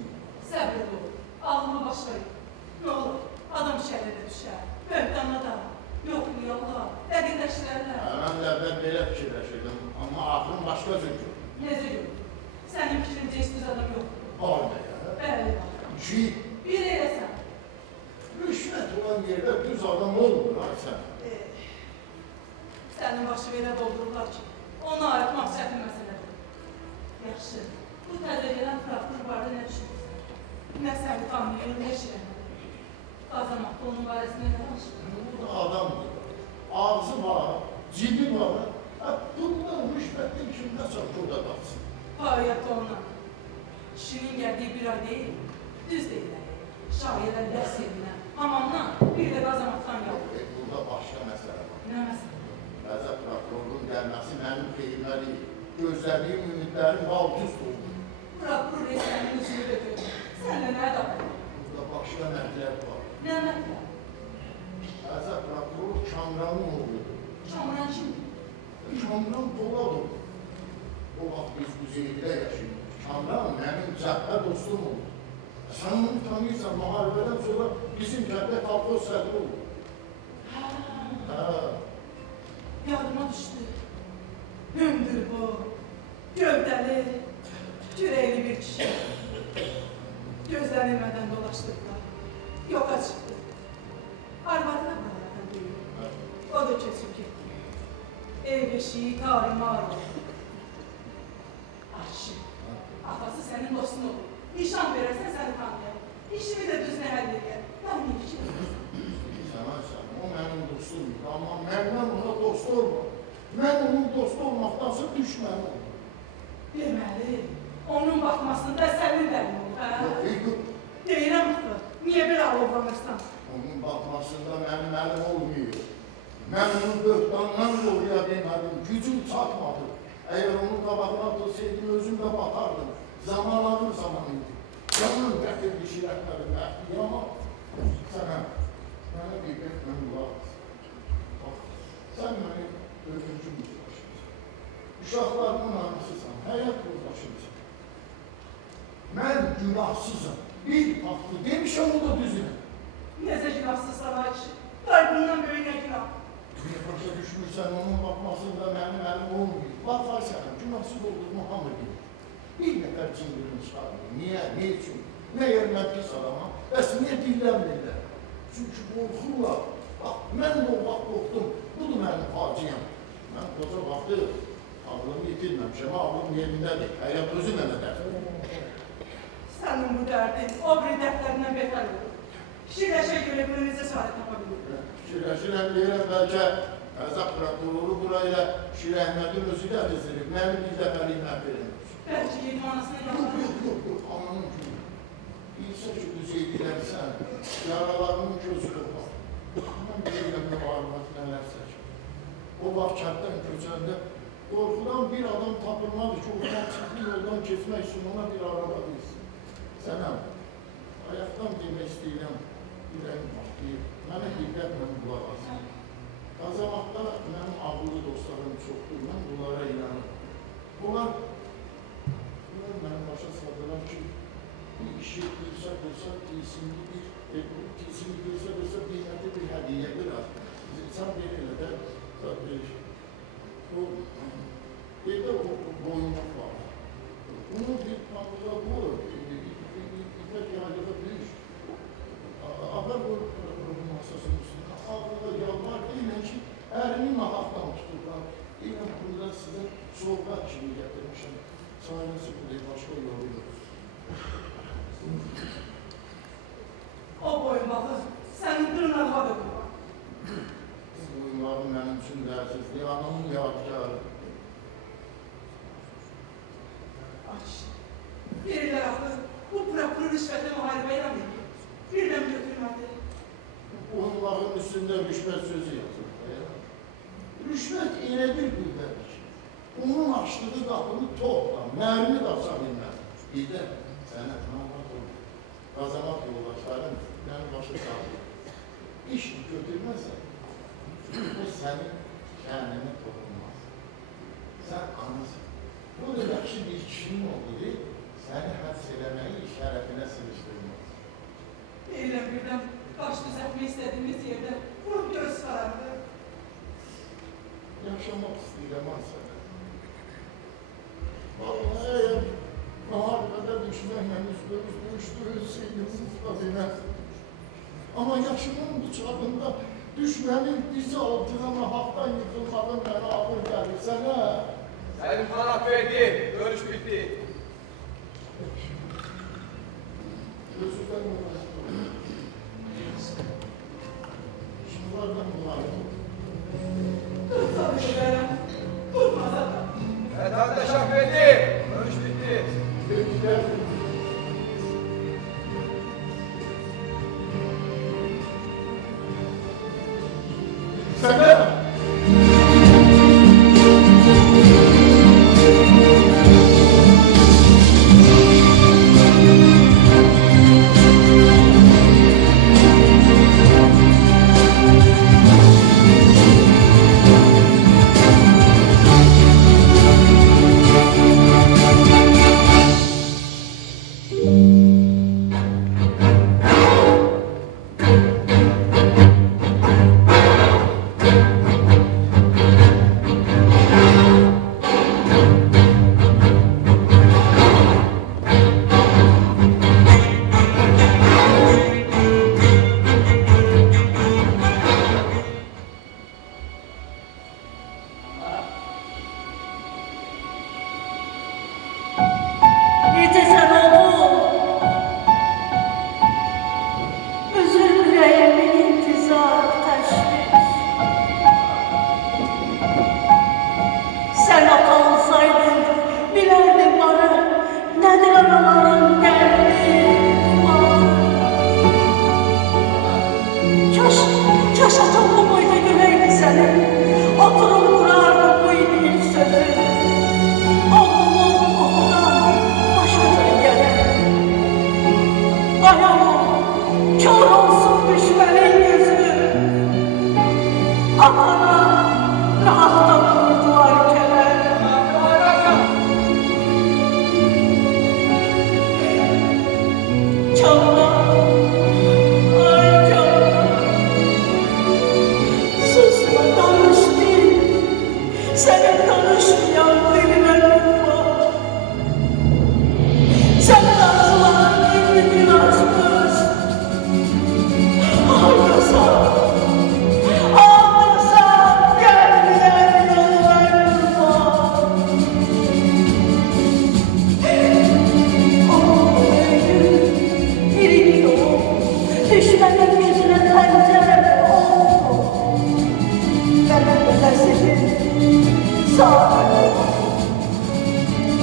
Səbirli ol. Ağlıma başlayın. Ne olur, adam şəhərə düşər. Böhtana da, yoxlayarlar, dəqiqləşdirərlər. Mən də əvvəl belə fikirləşirdim, amma axırın başqa cür. Necə görür? Sənin fikrincə heç bir adam yoxdur. Var da ya. Bəli. Ki, Bir eləsən. rüşvət olan yerdə düz adam olmur, ay sən. Sənin başı belə doldururlar ki, onu ayırtmaq çətin məsələdir. Yaxşı, bu təzə gələn prokuror barədə nə düşünürsən? Nə səni tanıyır, nə şirəndir? Qazamaq onun barəsində nə danışır? Bu da adamdır. Ağzı var, cibi var. Bundan rüşvətli kimdə çox orada qalsın. Fəaliyyətdə ondan. Kişinin gəldiyi bir ay deyil, düz deyirlər. Şairlər dərs yerindən, hamamdan, bir də qazamaktan yaldır. Burada başqa məsələ var. Nə məsələ? Təzə prokurorun gəlməsi mənim xeyrimə deyil. Gözlədiyim ümidlərim alt-üst oldu. Prokuror resminin üzünü de gördüm. Seninle ne davranıyor? Burada başqa mətləb var. Ne anlatıyor? Təzə prokuror Kamranın oğludur. Çamuran kimdir? Kamran Poladov. O vaxt biz Quzeylidə yaşayırıq. Kamran mənim cəbhə dostum oldu. Sən onu tanıyırsan, müharibədən sonra bizim cəbhə kolxoz sədri oldu. Yadıma düştü. Hündür bu, gövdeli, yüreğli bir kişi. Gözlenilmeden dolaştırdılar. Yoka çıktı. Arvadına buralardan duyuyor. O da kesip gitti. Ev eşiği tarumar oldu. Ayşe, atası senin dostun olur. Nişan verirsen seni tanıyalım. İşimi de düzne halleder. Ben ne için? Sən, o mənim dostumdur, amma məndən ona dost olma. Mən onun dostu olmaqdansa düşmən olma. Deməli, onun baxmasında sənin dəlin olur, hə? Yox, Deyirəm ki, niyə belə alovlanırsan? onun baxmasında mənim əlim olmuyor. Mən onu böhtandan qoruya bilmədim, gücüm çatmadı. Əgər onun qabağına atılsaydım, özüm də batardım. Zaman alır zaman idi. Canım gətirdi şirətlərim, amma sənə, mənə bir mən qulaq. Sən mənim ölümcüm yoldaşımsın. Uşaqlarımın anasısan, həyat yoldaşımsın. Mən günahsızım, bir haqlı demişəm, o da düzünə. Necə günahsız sana Ayşe? Bundan böyük nə günah? Niyə başa düşmürsən, onun baxmasında mənim əlim olmuyor. Bax, sənə, günahsız olduğumu hamı bilir. Bir nəfər cingirimi çıxarmıyor. Niyə, ne üçün? Nə yer mən pis adamam, bəs niyə dillənmirlər? Çünki qorxurlar. Bax, mən də o vaxt qorxdum, budur mənim faciyəm. Mən qoca vaxtı ağlımı itirməmişəm, ağlım yerindədir. Həyat özü mənə dərdir. Sənin bu dərdin o bir dərdlərindən betər olur. Şirəşə görə günümüzə çarə tapa bilir. Şirəşirəm deyirəm, bəlkə Təzə prokuroru burayla Şir Əhmədin özü də dizilir. Mənim bir dəfəlik məhv verilmiş. Bəlkə yedim anasını yalan. Yox, ananın günü. İnsə ki, düzeydilərsən, yaralarının gözü qopar. Mən bilirəm, nə varmaq nələr çəkir. O vaxt kənddən köçəndə qorxudan bir adam tapılmadı ki, oradan çıxlı yoldan keçmək üçün ona bir araba bilsin. Sənəm, ayaqdan demək istəyirəm, ürəyim başlayır. Mənə diqqətlə qulaq asın. Qazamatda mənim ağıllı dostlarım çoxdur, mən bunlara inanırım. Bunlar mənim başa saldılar ki, bir işi qırsa, tilsimli qırsa, qiymətli bir hədiyyə biraz. Sən bir elə də, evdə o boyunluq var. Bunu bir tanrıda bu, ipək yaylığa düş. Abla bu masasının üstündə, ağlığa yalvar deyilən ki, ərini nahaqdan tuturlar. Deyilən, burada sizə soğuqlar kimi gətirmişəm. Sayınızı buraya başqa yolu yox. O boyunbağı sənin dırnağa da qurban. Boyunbağım mənim üçün dərsizdir, anamın yadigarı. Ayşe, verirlər axı, bu prokuror rüşvətlə müharibə ilə verir. Birdən götürmədi. Boyunbağın üstündə rüşvət sözü yazır. Rüşvət elə bir qüvvədir ki, onun açdığı qapını toxla, mərmi də aça bilməz. Bir də sənə namat olur. Qazamat yoldaşların məni başa sağlıyor. İş götürməsən, o sənin kəndini toxunmaz. Sən anısın. Bu da yaxşı bir kişinin olduğu, səni həds eləməyi şərəfinə sırışdırmaz. Deyirəm birdən baş düzəltmək istədiyimiz yerdə vurup göz karardı. Yaşamak istəyirəm sənə. Vallahi eğer müharibede düşməklə üstümüz döyüşdürülseydim müfadine. Ama yaşımın bu çağında düşmənin dizi altına nahaqdan yıkılmadan mənə ağır gəlir sənə. Selim taraf verdi, görüş bitti. Gözüden uğraştım. Şunlardan uğraştım. Kırsa düşürəm, tutmasa da. Evet arkadaşlar verdi, görüş bitti. Sevgiler. Sənə!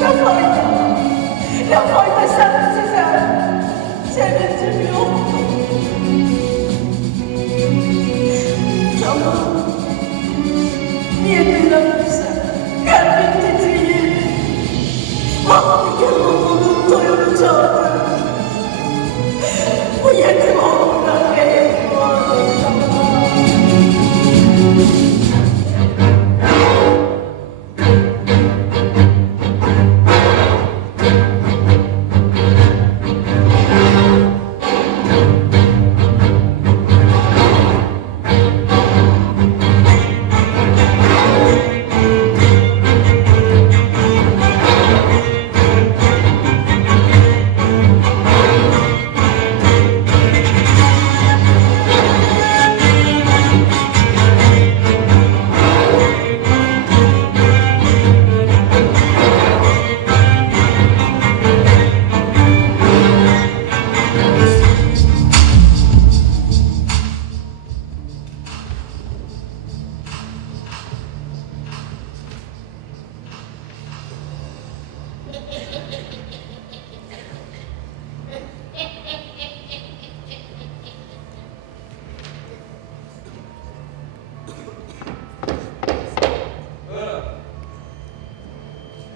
Ne fayda? Ne fayda sen size? Sevincim yoktu. Canım, niye dinlemezsen? Kalbim titriyor. Vakti ruhunu doyuracaktı. Bu yetim oğluna gerek var. Buyurun.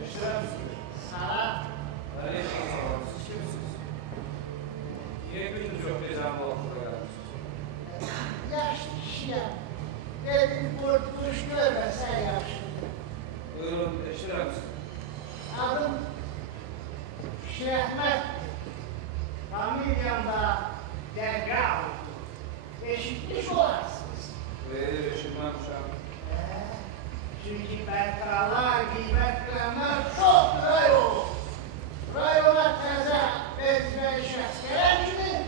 Eşler misiniz? Öyle şey soralım. Siz kimsiniz? Niye gündüz yok nizamlı okula geldiniz? Yaşlı kişiyim. Dedim kurtuluş görmesen yaşlı. Buyurun, eşler misiniz? Adım Şehmet. Familyamda Dergal. Eşitmiş olarsınız. Verir, eşitmem uşağım. Çünkü berkalar, gıybet kıranlar çok rayo. Rayona teze bezme şahs gerek mi?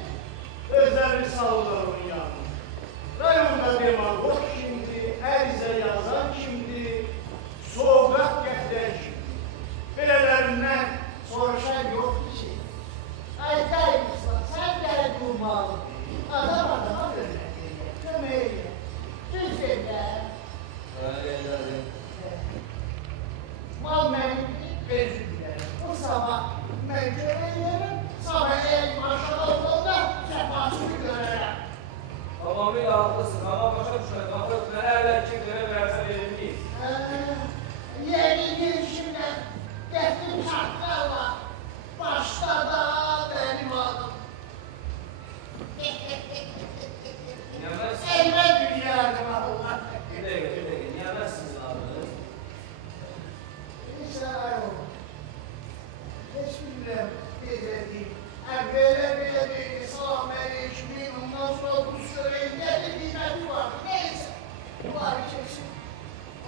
Özleri sağlarımın yanı. Rayonda demagog şimdi, erize yazan şimdi, soğukat getiren şimdi. Belelerinden Soruşan yok ki. Aydaymışlar, sen gel durmalı. Adam adama öğretmeye, kömeğe. Düzende. Öyle geldi. Mal menlik bezimler. Bu sabah ben kömeğlerim, sabah el maşa olduğunda sefasını görürüm. Tamamıyla haklısın ama başa düşen lafı nelerle kimlere verse verilmeyiz. Yeni girişimden getir çarklarla. Başta da benim adım. İnanmazsın. Elime dünyardım Allah. Bir dakika. İnanmazsınız adınız. İnsan ayol. Hiçbir gezediğim. Böyle bir İslam erişimi, ondan sonra bu süreyi geldi bir hikmeti var. Neyse. Var içesin.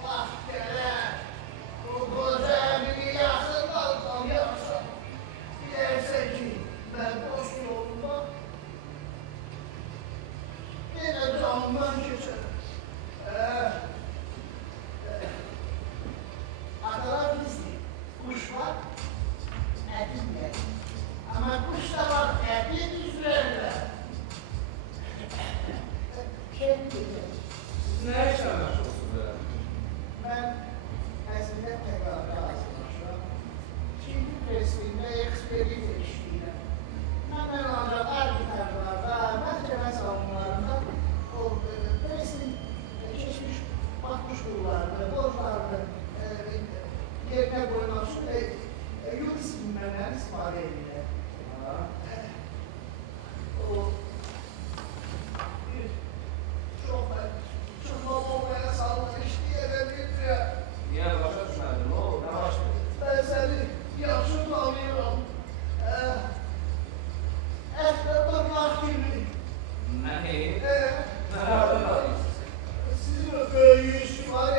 Ah gele. Bu koca emini yakın aldım yapsam. Dilerse ki ben dost yolunda yine canımdan geçerim. Adalar bizdi. Kuş var, etin yer. Ama kuş da var, etin üzerinde. Kendi Siz ne işle meşgulsünüz böyle? ben aslında tekrar lazım şu an. Çünkü presinde eksperit eşliğine. Hemen ancak arbitrajlarda, mahkeme savunmalarında o presin geçmiş bakmış kurlarını, borçlarını yerine koymak için yurt isimlerden istifade edilir. O bir çok olmaya sağlamış diye de bir Niye başa düşmedin? Ne oldu? Ne başladı? ben seni yaxşı tanıyorum. Eftirmak gibi. Neyi? Ee, Nereden alıyorsunuz? Sizin o böyüyüz var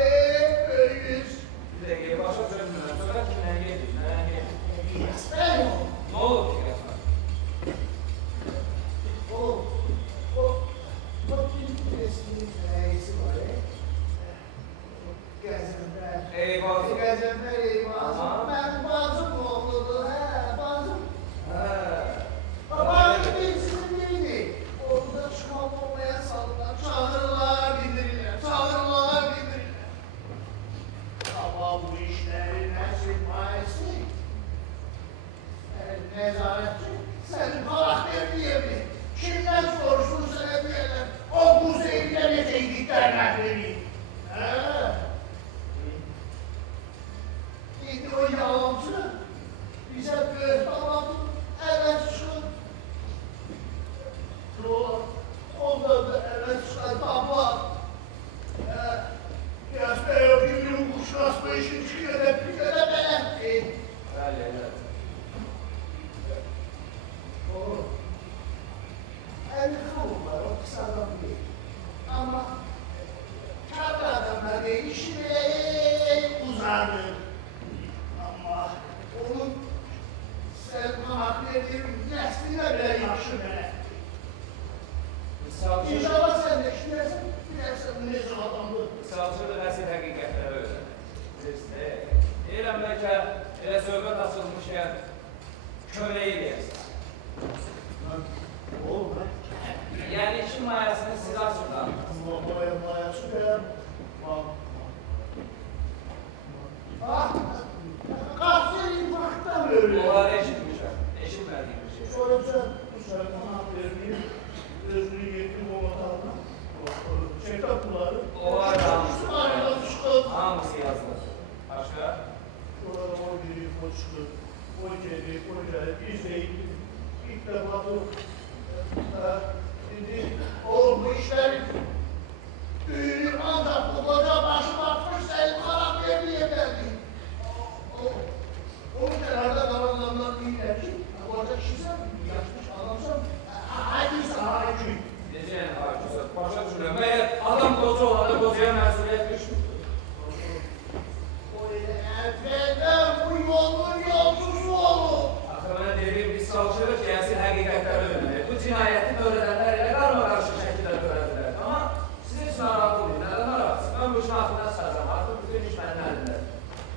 böyüyüz. Bir dakika başa dönmüyorum. Söyle ki ne yedin? Ne yedin? Ben Ne oldu ki yapma? o Türk resminin reisi var Gaziantep. Eyvah. Gaziantep Eyvah. Aha. Ben bazım oldu. Bazım. He. Babam birisinin biriydi. Orada çıkmam olmaya sallar. Çağırırlar bildirirler. Çağırırlar bildirirler. Ama bu işlerin hepsi maalesef bacı, bize böhtanladı, evet çıkın. Yola, onda da evet çıkan tabla. Yazma yok, günün kuşlasma işin çıkıyor, hep bir kere beğendi. Bəli, elə. O, el kavurlar, o kısa adam değil. Ama kâr adamlar değil, işini uzardı. Ama onun Selman hak verdiğim nesline bile yaxşı belə. Misalçı, İnşallah sen de işlersen, bilərsən bu necə adamdır. misalçı da nəsil həqiqətləri öyrənir. Deyirəm bəlkə elə söhbət açılmışkən kömək eləyəsən. Oğlum lan. Yəni işin mayasını siz açırlar. Babaya mayası ver. Ah, kahve infaktan böyle. Onları eşitmişəm. Eşitmədiyim bir şey. Sonra sen bu Selman'a vermeyip özünü yetim o vatanına. Şefkat bunları. Onlar da hamısı. Ayrılan çıkıp. Hamısı yazılır. Başqa? Sonra o biri, o çıkıp. O geri, o geri. Biz de ilk defa bu. Şimdi oğlum bu işler büyülür ancak bu koca başı bakmış Selman'a vermeyemedi. O kenarda kalanlar bilirler ki koca kişi sen yaşmış adamsan hadi sana hüküm. Necə yəni hakimsə? Başa düşürəm. Məyər adam qoca olanda qocaya məsuliyyət düşmür. O evvəldən bu yolun yolcusu olur. Axı mənə deyir, biz çalışırıq ki, əsil həqiqətləri öyrənək. Bu cinayəti öyrənənlər elə qarma-qarışıq şəkildə öyrədilər. Amma siz heç narahat olmayın, nədən narahatsınız? Mən bu işin haqqında çıxacam, artıq bütün iş mənim əlimdə.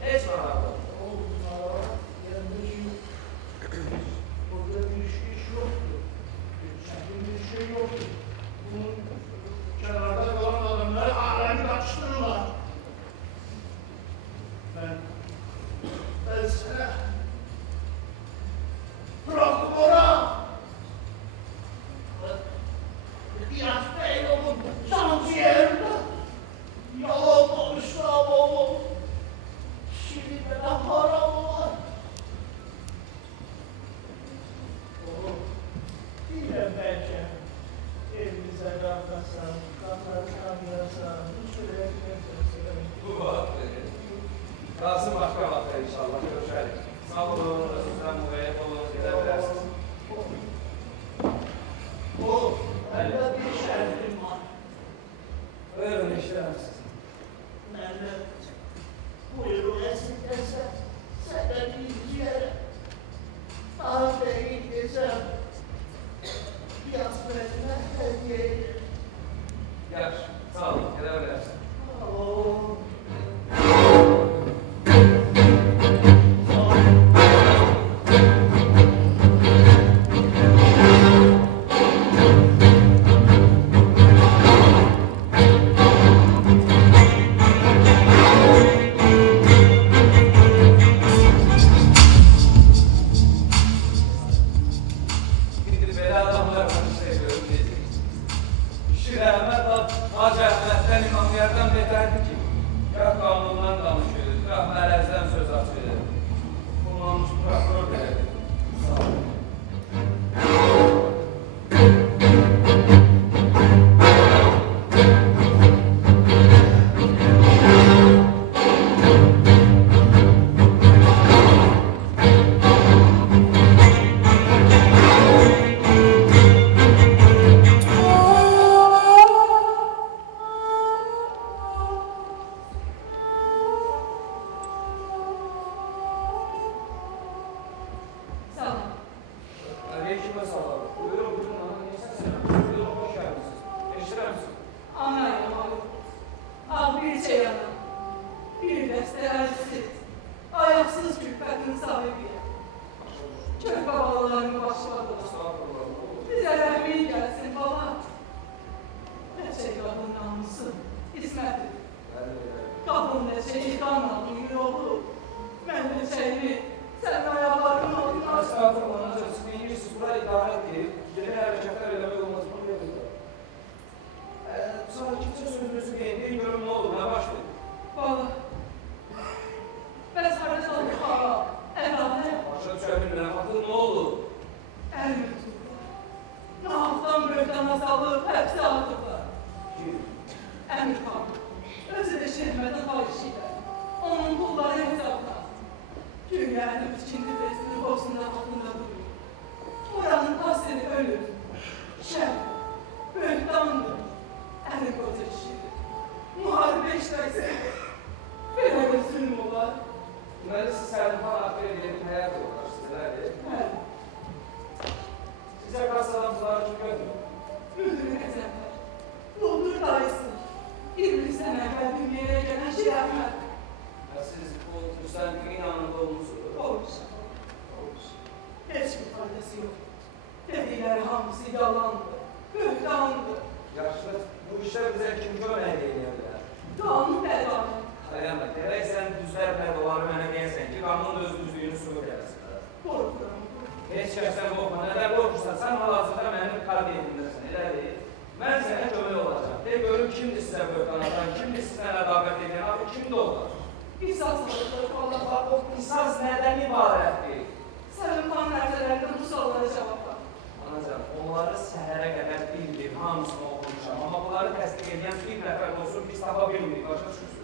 Heç narahat olmayın. Burada bir iş yoktu. Bir şey yoktu. Bunun kenarda kalan adamları alemi kaçıştırırlar. Ben sana prokurora Kıyas Bey oğlum, şantiyerimde yalan konuşsam oğlum. Şimdi bana haram var. Oğlum, yine belki elinize kalkasan, kalkasan, bu sürekli Bu vaxt qalsın başqa vaxtda inşallah görüşərik. Sağ olun, sizdən müvəyyət olun, gedə bilərsiniz. Oğlum, bende bir şerefim var. Buyurun, işləyəm siz. Mehmet, buyurun esirgese, sebebi izleyerek. Daha değil desem, yazmayına hediye ederim. Yaxşı, sağ olun, gedə bilərsiniz. Oo. İndi belə adamlarla işlə görməyəcək. İşi rəhmət Hacı Əhməddən İmamiyərdən betərdir ki, gah qanundan danışır, gah mərəzdən söz açır. Bu namus prokuror belədir. Sağ olun. Sağ olun. Aleyküm selam. Buyurun, buyurun. Niyə səslənirəm? Buyurun, hoş gəldiniz. Eşidirəm sizi. Anlayın oğlum. Al bir ceyana, bir dəstə əlsiz, ayaksız külfətin sahibiyəm. Kök babalarını başladılar. Estağfurullah. Bizə rəhmin gəlsin baba. Nəçə qadın namusu, isməti. Qadın nəçə iqanla buyur oğlu. Mən neçəyini sən ayaqlarının altına Estağfurullah. Siz deyirsiniz, bura idarə edin. Yeni hərəkətlər eləmək olmaz. Bunu verin. Sonra kimsə sözünüzü deyin, görün nə olur, nə baş verir. Baba, bəs harada qaldı xala, yani içinde fesli olsun da altında duruyor. Oranın hasreti ölür. Şer, böhtandır. Elim koca kişidir. Muharebe işteyse. Böyle bir zulüm olar. Deməli, siz Səlim xan Akbel edelim həyat yoldaşsınız, elədir? Bəli, Sizə qasadan bunları kim götürür? müdürün əzəmlər. Noldur dayısı. 20 sene evvel dünyaya gelen Şirahmet. Siz o Müstəndiqin yanında olmuşsunuz. Olmuş. Hiç bir faydası yok. Dedikleri hamısı yalandı. Böhtandı. Yaxşı, bu işdə bizə kim kömək edə bilər? Doğanın belanı. Dayanma, gərək sən düzlərlə doları mənə deyəsən ki, qanunun öz düzlüyünü sübut eləsin. Korkuram. Heç kəsdən qorxma, nədən qorxursan, sən hal-hazırda mənim kabinetindəsən, elədir? Mən sənə kömək olacaq. De görüm kimdir sizə böhtan atan, kimdir sizə rəqabət edən, axı kimdir onlar? İsas alırlar, Allah var. O qisas nədən ibarətdir? Senin kan nerdelerinde bu sorulara cevap var. Anacan, onları səhərə qədər bildir, hamısını oxumuşam. Amma bunları təsdiq edən bir nəfər olsun, biz tapa bilmirik, başa düşürsün.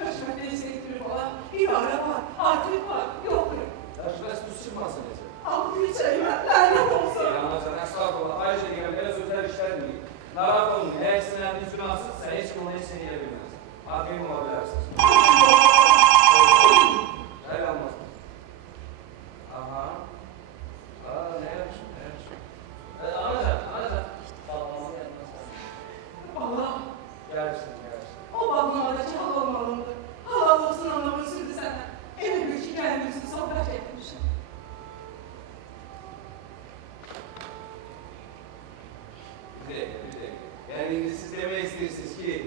Höşmətli hissettirir olan ibare var, artlik var, yoktur. Yaxşı, bəs düz çıxmasın necə? Al bir çayıma, lanet olsun. Anacan, əstağfurullah, ayış edirəm, belə sözlər işlətməyik. Narahat olmayın, əgər sinirləndiniz günahsızsa, heç kim onu heç seni elə bilməz. Adil ola bilərsiniz. Hələ almaz. Aha. Aa, nə yaxşı, nə yaxşı. Anacan. Bağlamanı yapmazsan. Allah, Gəlirsin, gəlirsin. o bağlamadaki hal olmalımdır. Halal olsun anlamını sürdü sana. Emin bir ki kendimizin sohbet etmişim. Bir dəqiqə. Yəni, indi siz demək istəyirsiniz ki,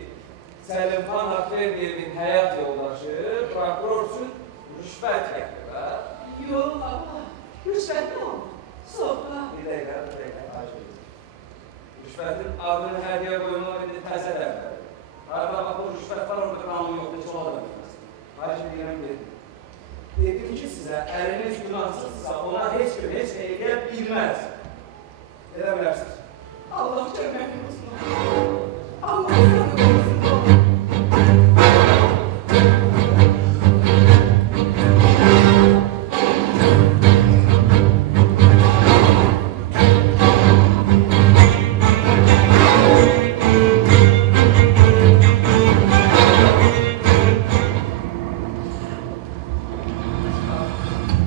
Səlim xan Akbeliyevin həyat yoldaşı prokuror üçün rüşvət gətirir, ha? Yok Allah, rüşvet ne oldu? Sohbet. Bir dəqiqə, xahiş edirəm. Rüşvətin adını hədiyyə qoyulmaq indi təzə dəvədir. Arada bax, o rüşvət var, orada qanun yoxdur, heç ola da bilməz. Xahiş edirəm, dedim. Dedim ki, sizə, əriniz günahsızsa, ona heç kim, heç eləyə bilməz. Edə bilərsiniz. Allah kömək olsun. Allah sana korusun.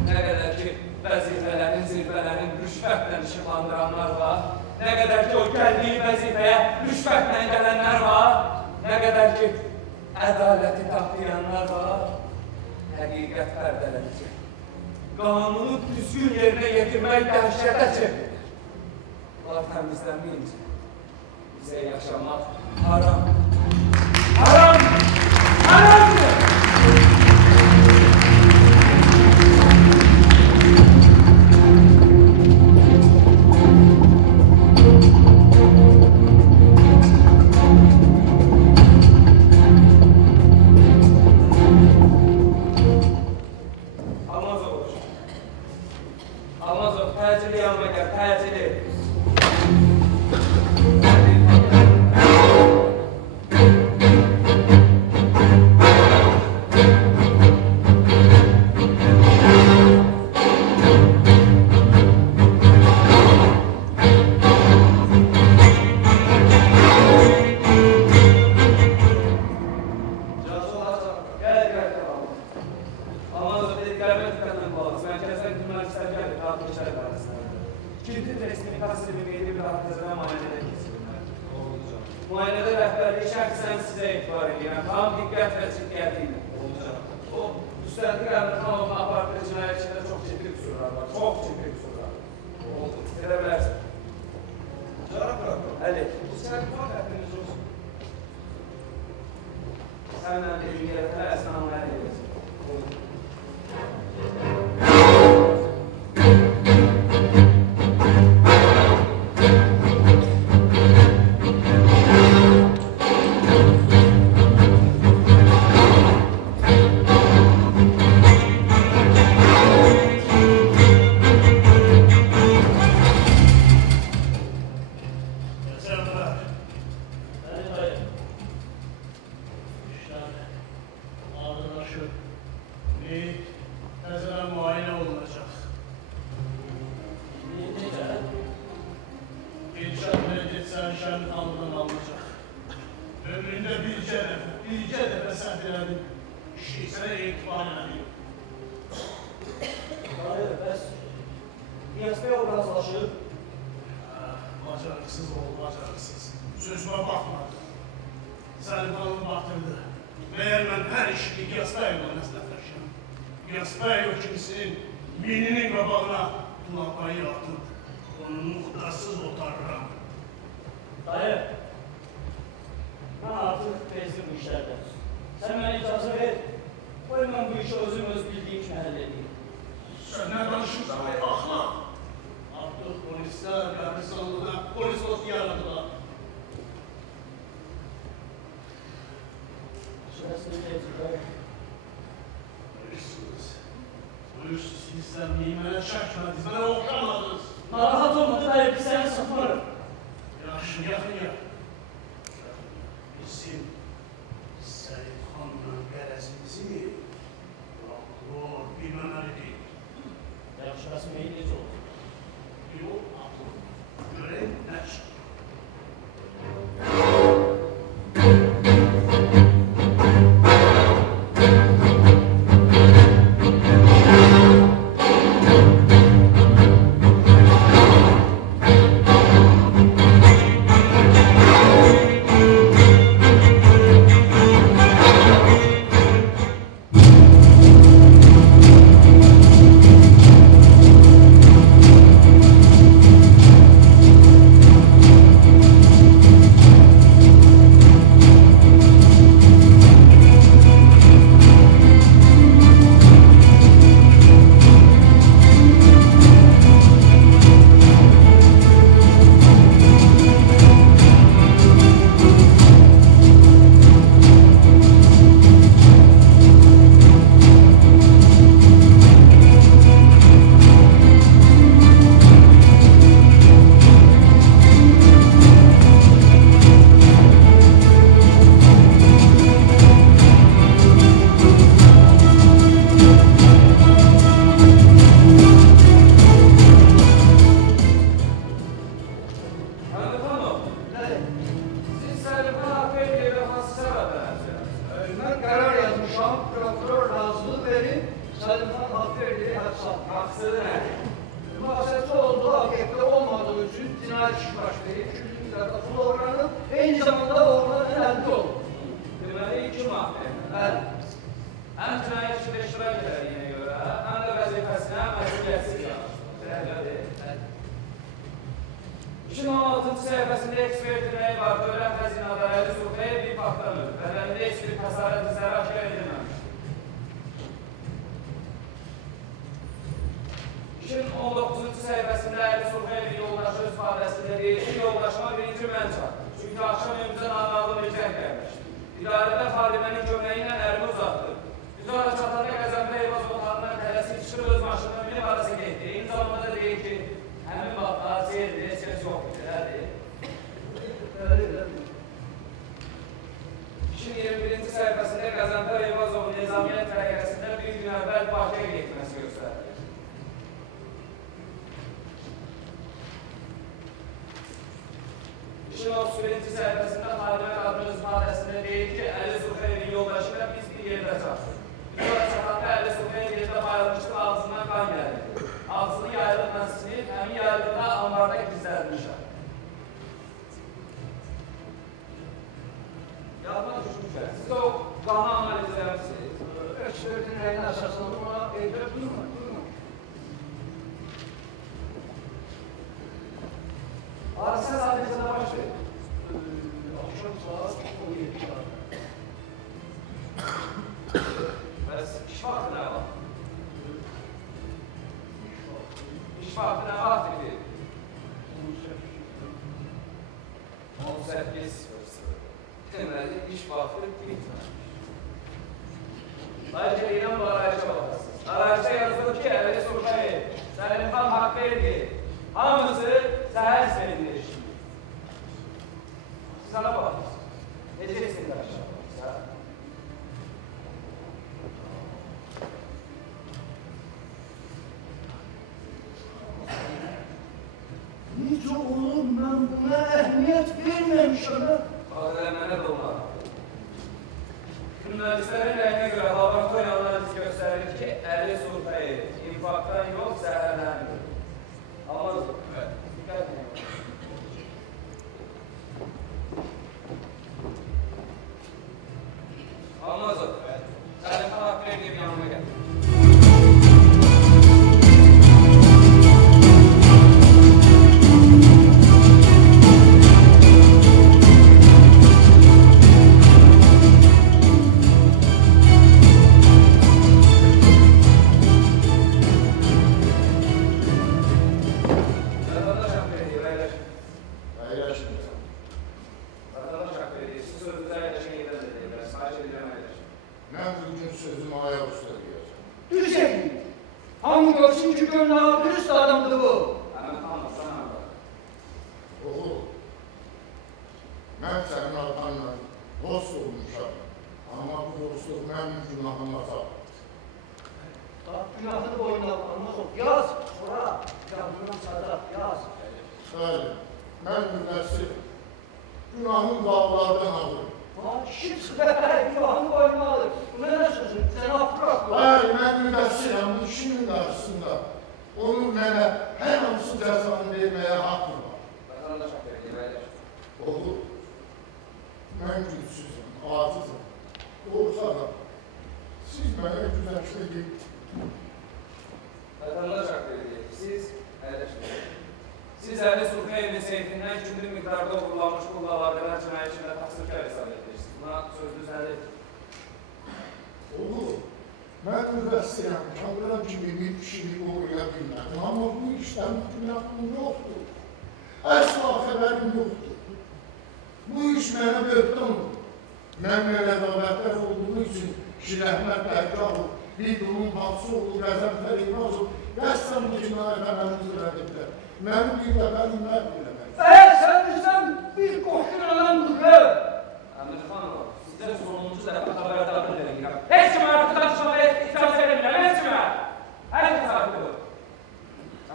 Nə qədər ki, vəzifələrin, zirvələrin rüşvətlə işıqlandıranlar var, nə qədər ki, o gəldiyi vəzifəyə rüşvətlə gələnlər var, nə qədər ki, ədaləti tapdayanlar var, həqiqət pərdələnəcək. Qanunu düzgün yerinə yetirmək dəhşətə çevirir. Bunlar təmizlənməyincə, bizə yaşamaq haram. Haram! Haramdır! Almazov, təcili yanıma gəl, təcili. Gəl, Almazov, dediklərime diqqətlə qulaq as. Mərkəzdən dinməkçilər gəlir, qarşı içəri qarşısına. İkinci respublikası bir qeyri bir haqq-təzələ müayinədə keçirilmək. Müayinədə rəhbərliyi şəxsən sizə etibar edirəm. Tam diqqət və ciddiyyəti ilə. O, Müstəndiq Əmirxanovun apartı cinayət içində çox ciddi qüsurlar var. Çox ciddi qüsurlar var. Oldu, edə bilərsin. Cənab prokuror. Əli. Bu sərifat həddiniz olsun. Sənlə bir üniyyətə əsnanlar edilsin. Oldu. İlyas Bey obrazlaşıb. Bacarıksız ol, bacarıksız. Sözüme bakmadı. Səlim xanım batırdı. Məyər mən hər işi İlyas Bəyovla məsləhətləşəm. İlyas Bəyov kimisinin mininin qabağına tulapayı atıb, onu muhtarsız otarıram. Dayı, ben artık bezdim bu işlerden. Sen bana icazı ver. Koy ben bu işi öz bildiğim kimi halledeyim. Sən nə danışırsan ay axlaq? Artıq polislər qəbristanlığına polis dostu yaradılar. Şurası bir tecrübe. Buyursuz hissəmliyi mənə çəkmədiniz, mənə oxşamadınız. Narahat olmadı dayı, bir seni sıfırım. Yaxşı, yaxın ya. Bizim Səlim xanla qərəzimizi prokuror bilməməlidir. Yaxşı, şurası meyilliyiz oldu. Yox, axı, görək nə çıxır. Necə olur, mən buna əhmiyyət verməmişəm. Mənə də olar. Jurnalistlərin rəyinə görə laboratoriya analiz göstərir ki, Əli Sultayı infarktdan yox, zəhərlənmir. Almaz. Evet. Dikkat edin. Almaz o. Evet. Selim Kağıt Bey gibi yanıma gel. Vatandaş hak veriyor, beyler. Hayır şimdi. Vatandaş hak veriyor. Siz sözünüze yerleşen yerden de değil. Ben sadece bilmem eder. Ben bugün sözümü ayak üstə deyəcəm. Düz eləyir. Hamı görsün ki, gönlü dürüst adamdır bu. Hemen tamam, sana bak. Oğul, mən sənin arxanla dost olmuşam. Amma bu dostluq mənim günahıma sağ. Bak, günahını boynuna almaz ol. Yaz, sonra. Yağmurdan sadaq, yaz. Bəli, mən müqəssirəm. Günahım dağlardan alırım. Kimsə günahını boynuna alır. Bu nə sözün? Sən affırak bu. Bəli, mən müqəssirəm bu işin qarşısında. Onun mənə hər hansı cəzanı verməyə haqqım var. Vatandaş hak veriyor, beyler. Oğul, mən gücsüzüm, acizim, qorxaram. Siz mənə güzəşləyin. Vatandaş hak veriyor. Siz yerleşin. Siz Əli Sultanevin seyfindən küllü miqdarda uğurlanmış qullalardan cinayət içində təqsirkar hesab edirsiniz. Buna sözünüz nədir? Oğul, mən müqəssirəm, kamıram kimi bir kişilik uğraya bilmədim. Amma bu işdən günahım yoxdur. Əsla xəbərim yoxdur. Bu iş mənə böhtandır. Mən rəqabətlər olduğu üçün Şirəhmət Bərkahov, Bidunun Baxsoğlu, Qəzəmfər İmrazov qəssəm bu cinayətə məni zirədiblər. Məni bir dəfə məhv eləmək. Sən bizdən bir qoşun adamdır. Əmir xanım, sizdən sonuncu dəfə xəbərdarlıq edirəm. Heç kimə artıq danışmaya icazə vermirəm, heç kimə. Hər kəs haqqıdır.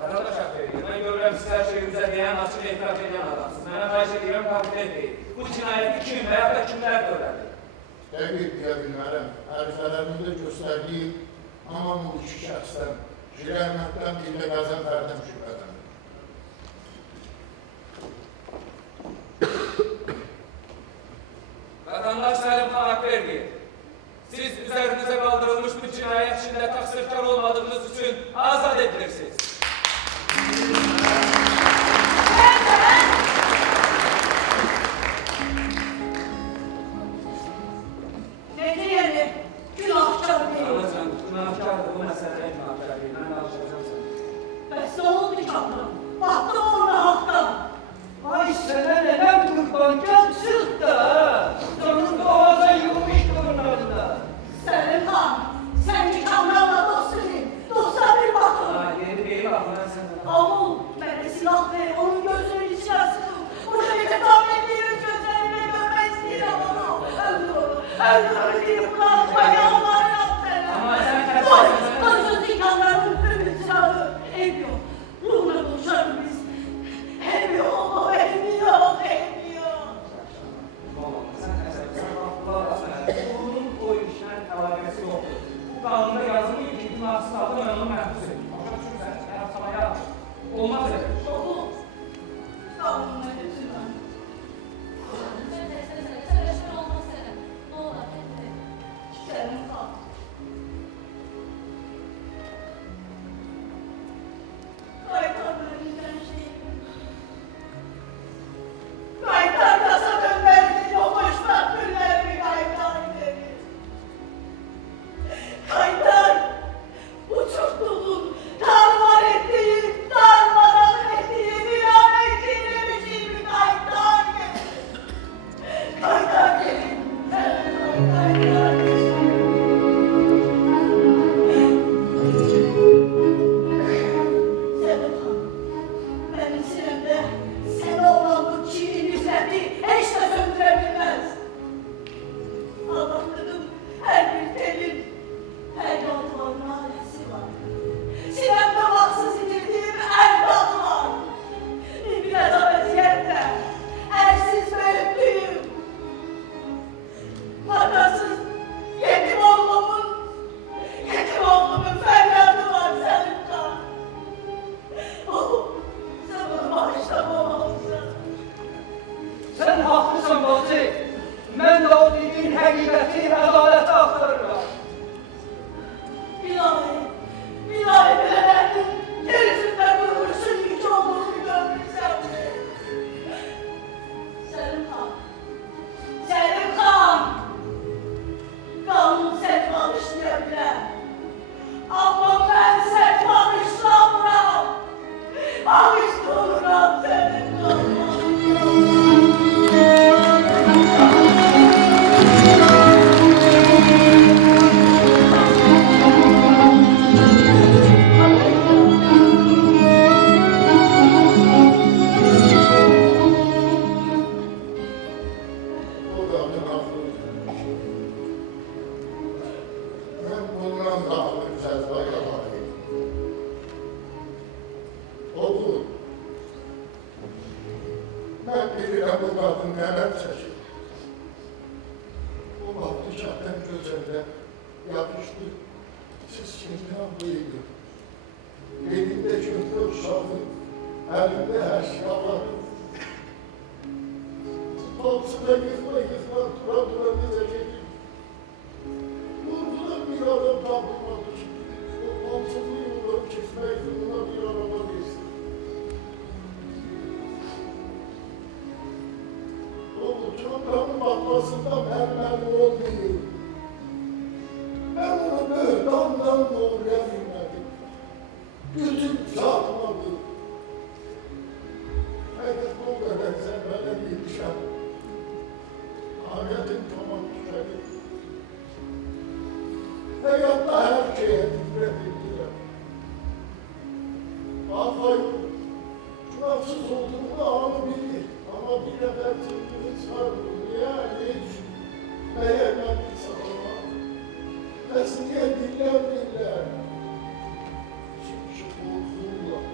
Vatandaş hak veriyor. Mən görürəm siz hər şeyi üzə deyən, açıq etiraf edən adamsınız. Mənə xahiş edirəm, kabul etmeyin. Bu cinayəti kim və ya da kimlər törədir? Dəqiq deyə bilmərəm. Ərifələrimdə göstərdiyim amma bu iki şəxsdən, Şirəhmətdən bir də Qəzəmfərdən şübhələnir. Vatandaş Səlim Xanakverdi, siz üzerinizə qaldırılmış bir cinayət içində təqsirkar olmadığınız üçün azad edilirsiniz. Nedir yani? Günahkar değil. Anacığım, günahkardır, bu məsələyə günahkar değil. Mən danışacağım sana. Bəs nə oldu ki kapıram? Baktım ona haktan. Ay sənə nənəm qurban gəlsin də. Canın boğaza yığmış qırınlarında. Selim Han, sen ki kamranla dostsun. Dosta bir bakın. Aa, yeni bir bak, mən sənə. Avul, bana silah ver, onun gözlerinin içine sıkın. Burada bir de tahmin ettiğiniz gözlerini görmek istiyorum onu. Öldür onu, öldür onu diye kulağıma yalvarıyorum sana. Ama sen kaç Dur, yaşındasın? özür dikanların ümit silahı. Ev yok, ruhuna buluşalım biz. Ev yok, ev yok, ev yok. Oğlum, sən əsəbsən, qulaq asın. Onun o işlə əlaqəsi yoxdur. Bu qanunda yazılır ki, günahsız adı mən onu məhbus edim. Başa düşürsən, sən yapsamaya olmaz elə. Oğlum, kanununa götürmem. Ben de sen yaşar olmaz sana. Ne olur kendine. Selim Han. Kaytarlarından şeyim. Kaytar kasa dönlerini, yokuşlar günlerini kaytar deriz. Kaytar, uçurttuğun, tarvar ettiğin, darmadan ettiğin, viran ettiğin bir şey mi kaytar? bu kadın neler çekir. O baktı şahten gözünde yapıştı. Siz kimden buydu? Elinde köprü uşağı, elinde her şey var. Topsuna yıkma yıkma, dura dura bize gelir. Vurdular bir adam tapılmadı. O topsunu yolları kesmek yoluna bir araba geçti. O uçuranın batmasında mermer olmuyor. Ben onu böhtandan doğrayabilmedim. Gözüm çarpmadı. Fakat o kadar sefere yetişen. Ahiretin tamam tüfeği. Hayatta her şeye titretildiler. Kafayı günahsız olduğunu anı bilir. Ama bir nefer sevgimiz var. Niye ne için? Beğenmedik sana. Tesliye dinler. Şimdi korkuyorlar.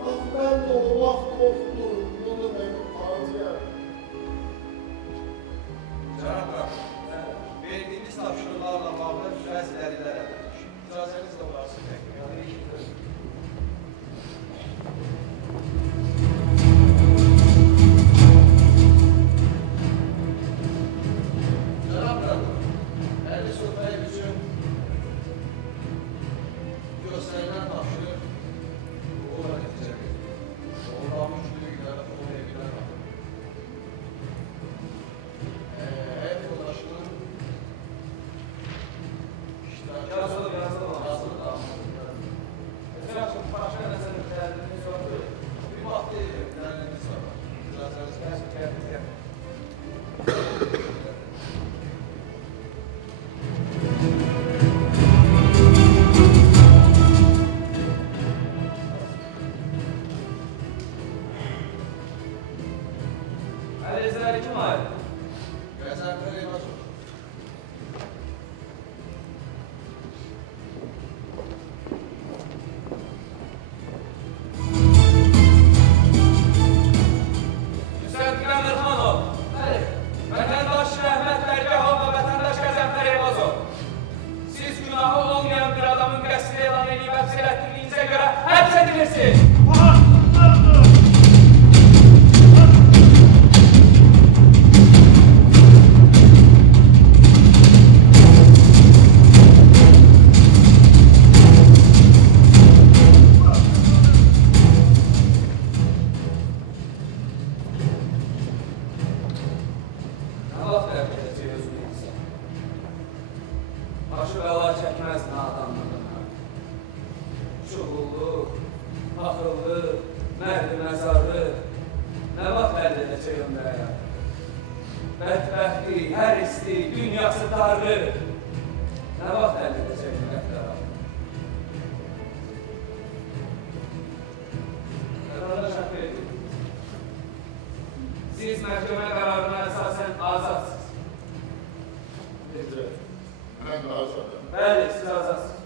Bak ben de o vakit korktum. Bunu benim taziye. Cənab, verdiğiniz tapşırıqlarla bağlı bəzi dəlillər əldə etdik. İcazənizlə onları sizə təqdim edirik. Cənab, əli söhbəyi üçün göstərilən tapşırıq uğurla nəticə verir. Ondan güclü qədər olmayabilir. Həyat yoldaşının iştirakı Yazılı. yazılı dağılmalıdır. Başka nəsə dəliliniz yoxdur. Bir vaxt dəlilimiz var. İcazənizlə. Əlinizləri kim ayır? Qəzənfər Elazov. Müsəddiq Əmirxanov. Bəli. Vətəndaş Rəhmət Bərgahov və vətəndaş Qəzənfər Elazov. Siz günahı olmayan bir adamın qəsri elan edib həbs elətdirdiyinizə görə həbs edilirsiniz. Nə vaxt hərəkət edəcək özünü insan? Başı bəla çəkməz nadanlığına. Çuğullu, axıllı, mərdi məzarlı. Nə vaxt əldə edəcək ömrə həyat? Bədbəxtli, hər isti, dünyası darlı. Nə vaxt əldə edəcək müqəddərə? Qərara şək verin. Siz məhkəmə qərarına əsasən azadsınız. Nedir? Ben de azadım. Bəli, siz azadsınız.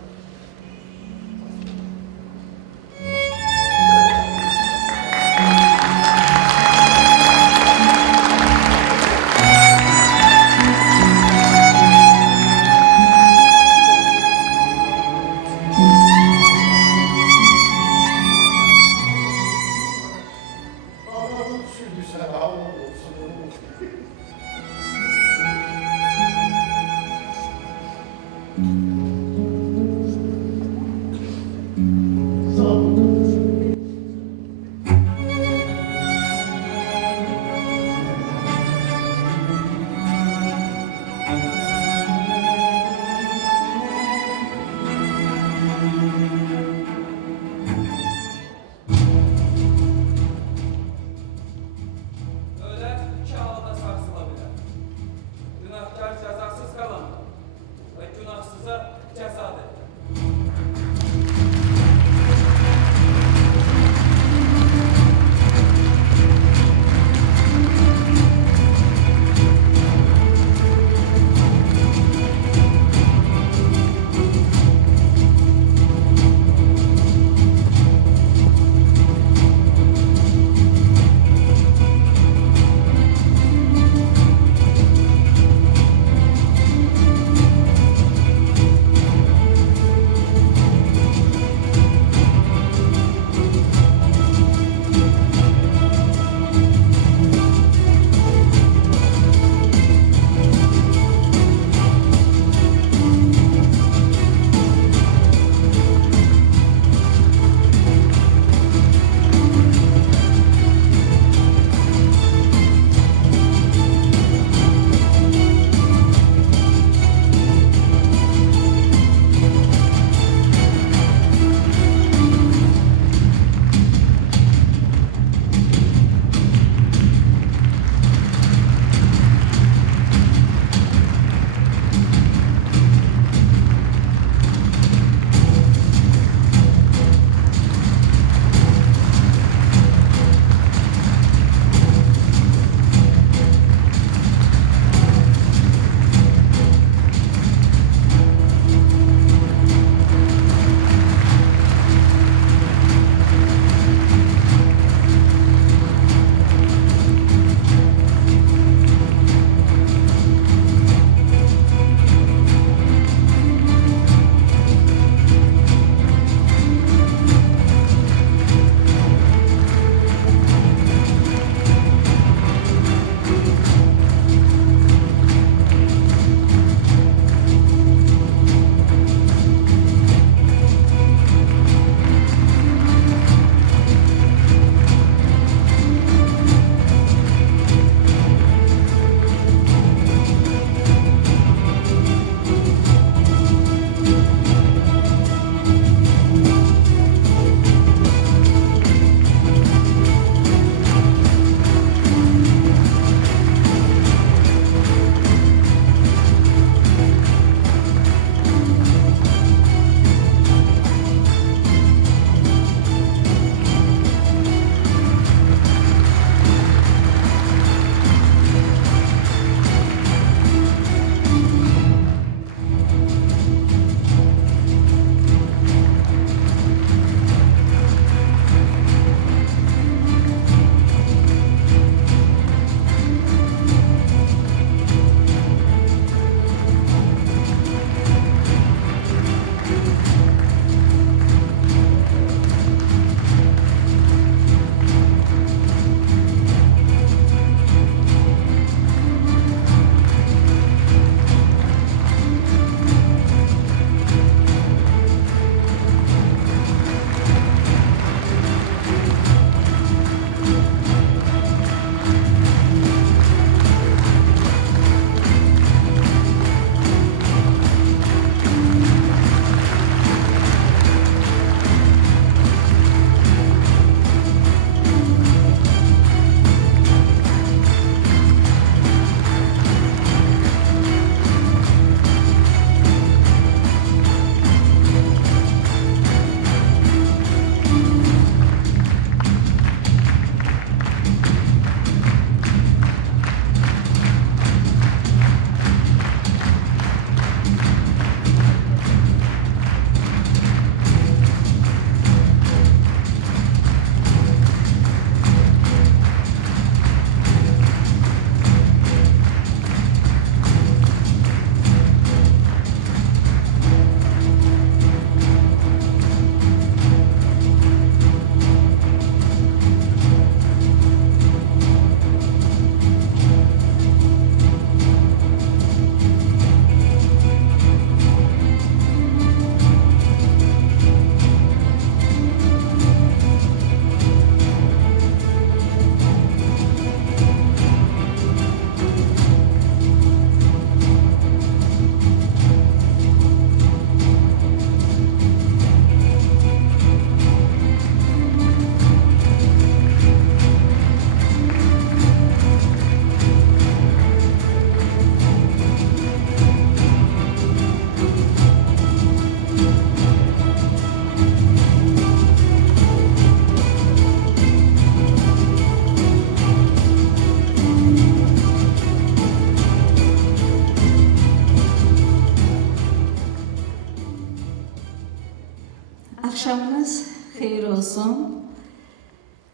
Axşamınız xeyir olsun.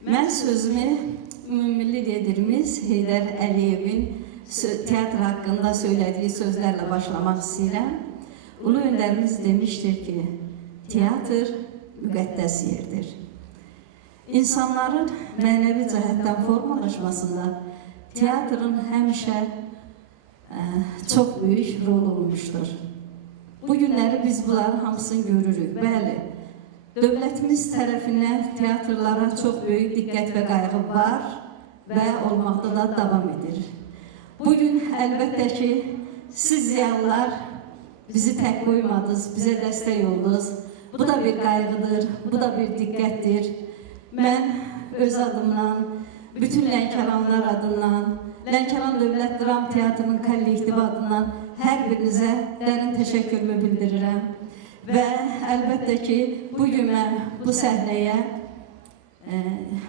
Mən sözümü ümummilli liderimiz Heydər Əliyevin teatr haqqında söylədiyi sözlərlə başlamaq istəyirəm. Ulu öndərimiz demişdir ki, teatr müqəddəs yerdir. İnsanların mənəvi cəhətdən formalaşmasında teatrın həmişə çox böyük rol olmuşdur. Bu günləri biz bunların hamısını görürük. Bəli, dövlətimiz tərəfindən teatrlara çox böyük diqqət və qayğı var və olmaqda da davam edir. Bugün əlbəttə ki, siz ziyalılar bizi tək qoymadınız, bizə dəstək oldunuz. Bu da bir qayğıdır, bu da bir diqqətdir. Mən öz adımdan, bütün Lənkəranlar adından, Lənkəran Dövlət Dram Teatrının kollektivi adından hər birinizə dərin təşəkkürümü bildirirəm. Və əlbəttə ki, bugün mən bu səhnəyə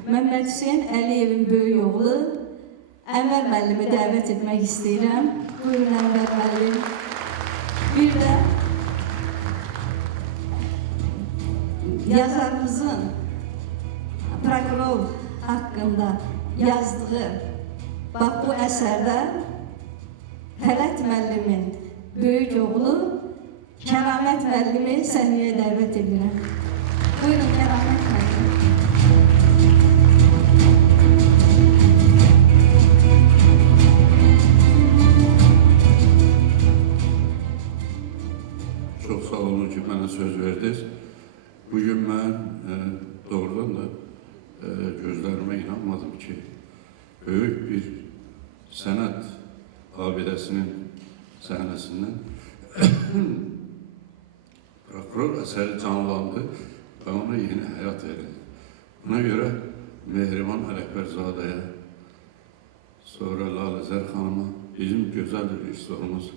Məmməd Hüseyn Əliyevin böyük oğlu Ənvər müəllimi dəvət etmək istəyirəm. Buyurun Ənvər müəllim. Bir də yazarımızın prokuror haqqında yazdığı bax bu əsərdə Fələt müəllimin böyük oğlu Kəramət müəllimi səhnəyə dəvət edirəm. Buyurun Kəramət müəllim. Çox sağ olun ki, mənə söz verdiniz. Bugün mən doğrudan da gözlərimə inanmadım ki, böyük bir sənət abidəsinin səhnəsindən prokuror əsəri canlandı və ona yeni həyat verildi. Buna görə Mehriban Ələkbərzadəyə, sonra Laləzər xanıma, bizim gözəl rejissorumuz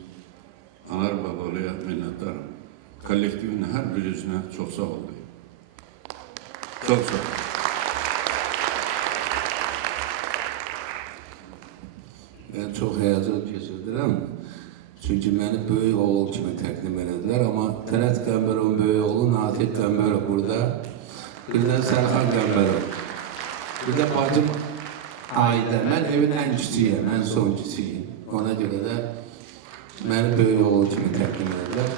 Anar Babalıya minnətdarım. Kollektivin hər bir üzünə çox sağ oldu. Çox sağ olun. Mən çox həyəcan keçirdirəm. Çünki məni böyük oğul kimi təqdim elədilər. Amma Tələt Qəmbərovun böyük oğlu Natiq Qəmbərov burada. Bir də Sərxan Qəmbərov. Bir də bacım Aydə. Mən evin ən kiçiyəm, ən son kiçiyim. Ona görə də məni böyük oğul kimi təqdim elədilər.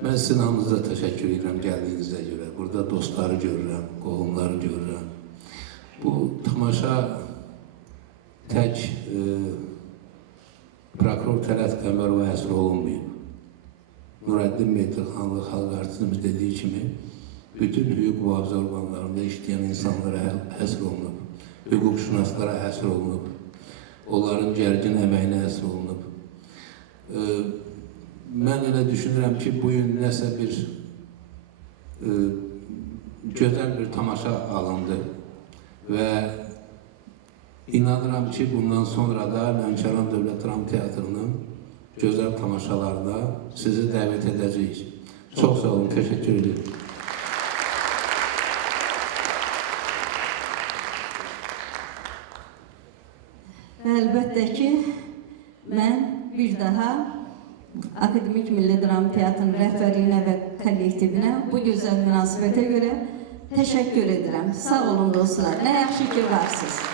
Mən sizin hamınıza təşəkkür edirəm gəldiyinizə görə. Burada dostları görürəm, qohumları görürəm. Bu tamaşa tək prokuror Tələt Qəmbərova həsr olunmayıb. Nurəddin Mehdirxanlı xalq artistimiz dediyi kimi, bütün hüquq mühafizə orqanlarında işləyən insanlara həsr olunub, hüquqşünaslara həsr olunub, onların gərgin əməyinə həsr olunub. Mən elə düşünürəm ki, bugün nəsə bir gözəl bir tamaşa alındı və inanıram ki, bundan sonra da Lənkəran Dövlət Dram Teatrının gözəl tamaşalarına sizi dəvət edəcəyik. Çox sağ olun, təşəkkür edirəm. Əlbəttə ki, mən bir daha Akademik Milli Dram Teatrının rəhbərliyinə və kollektivinə bu gözəl münasibətə görə təşəkkür edirəm. Sağ olun dostlar, nə yaxşı ki varsınız.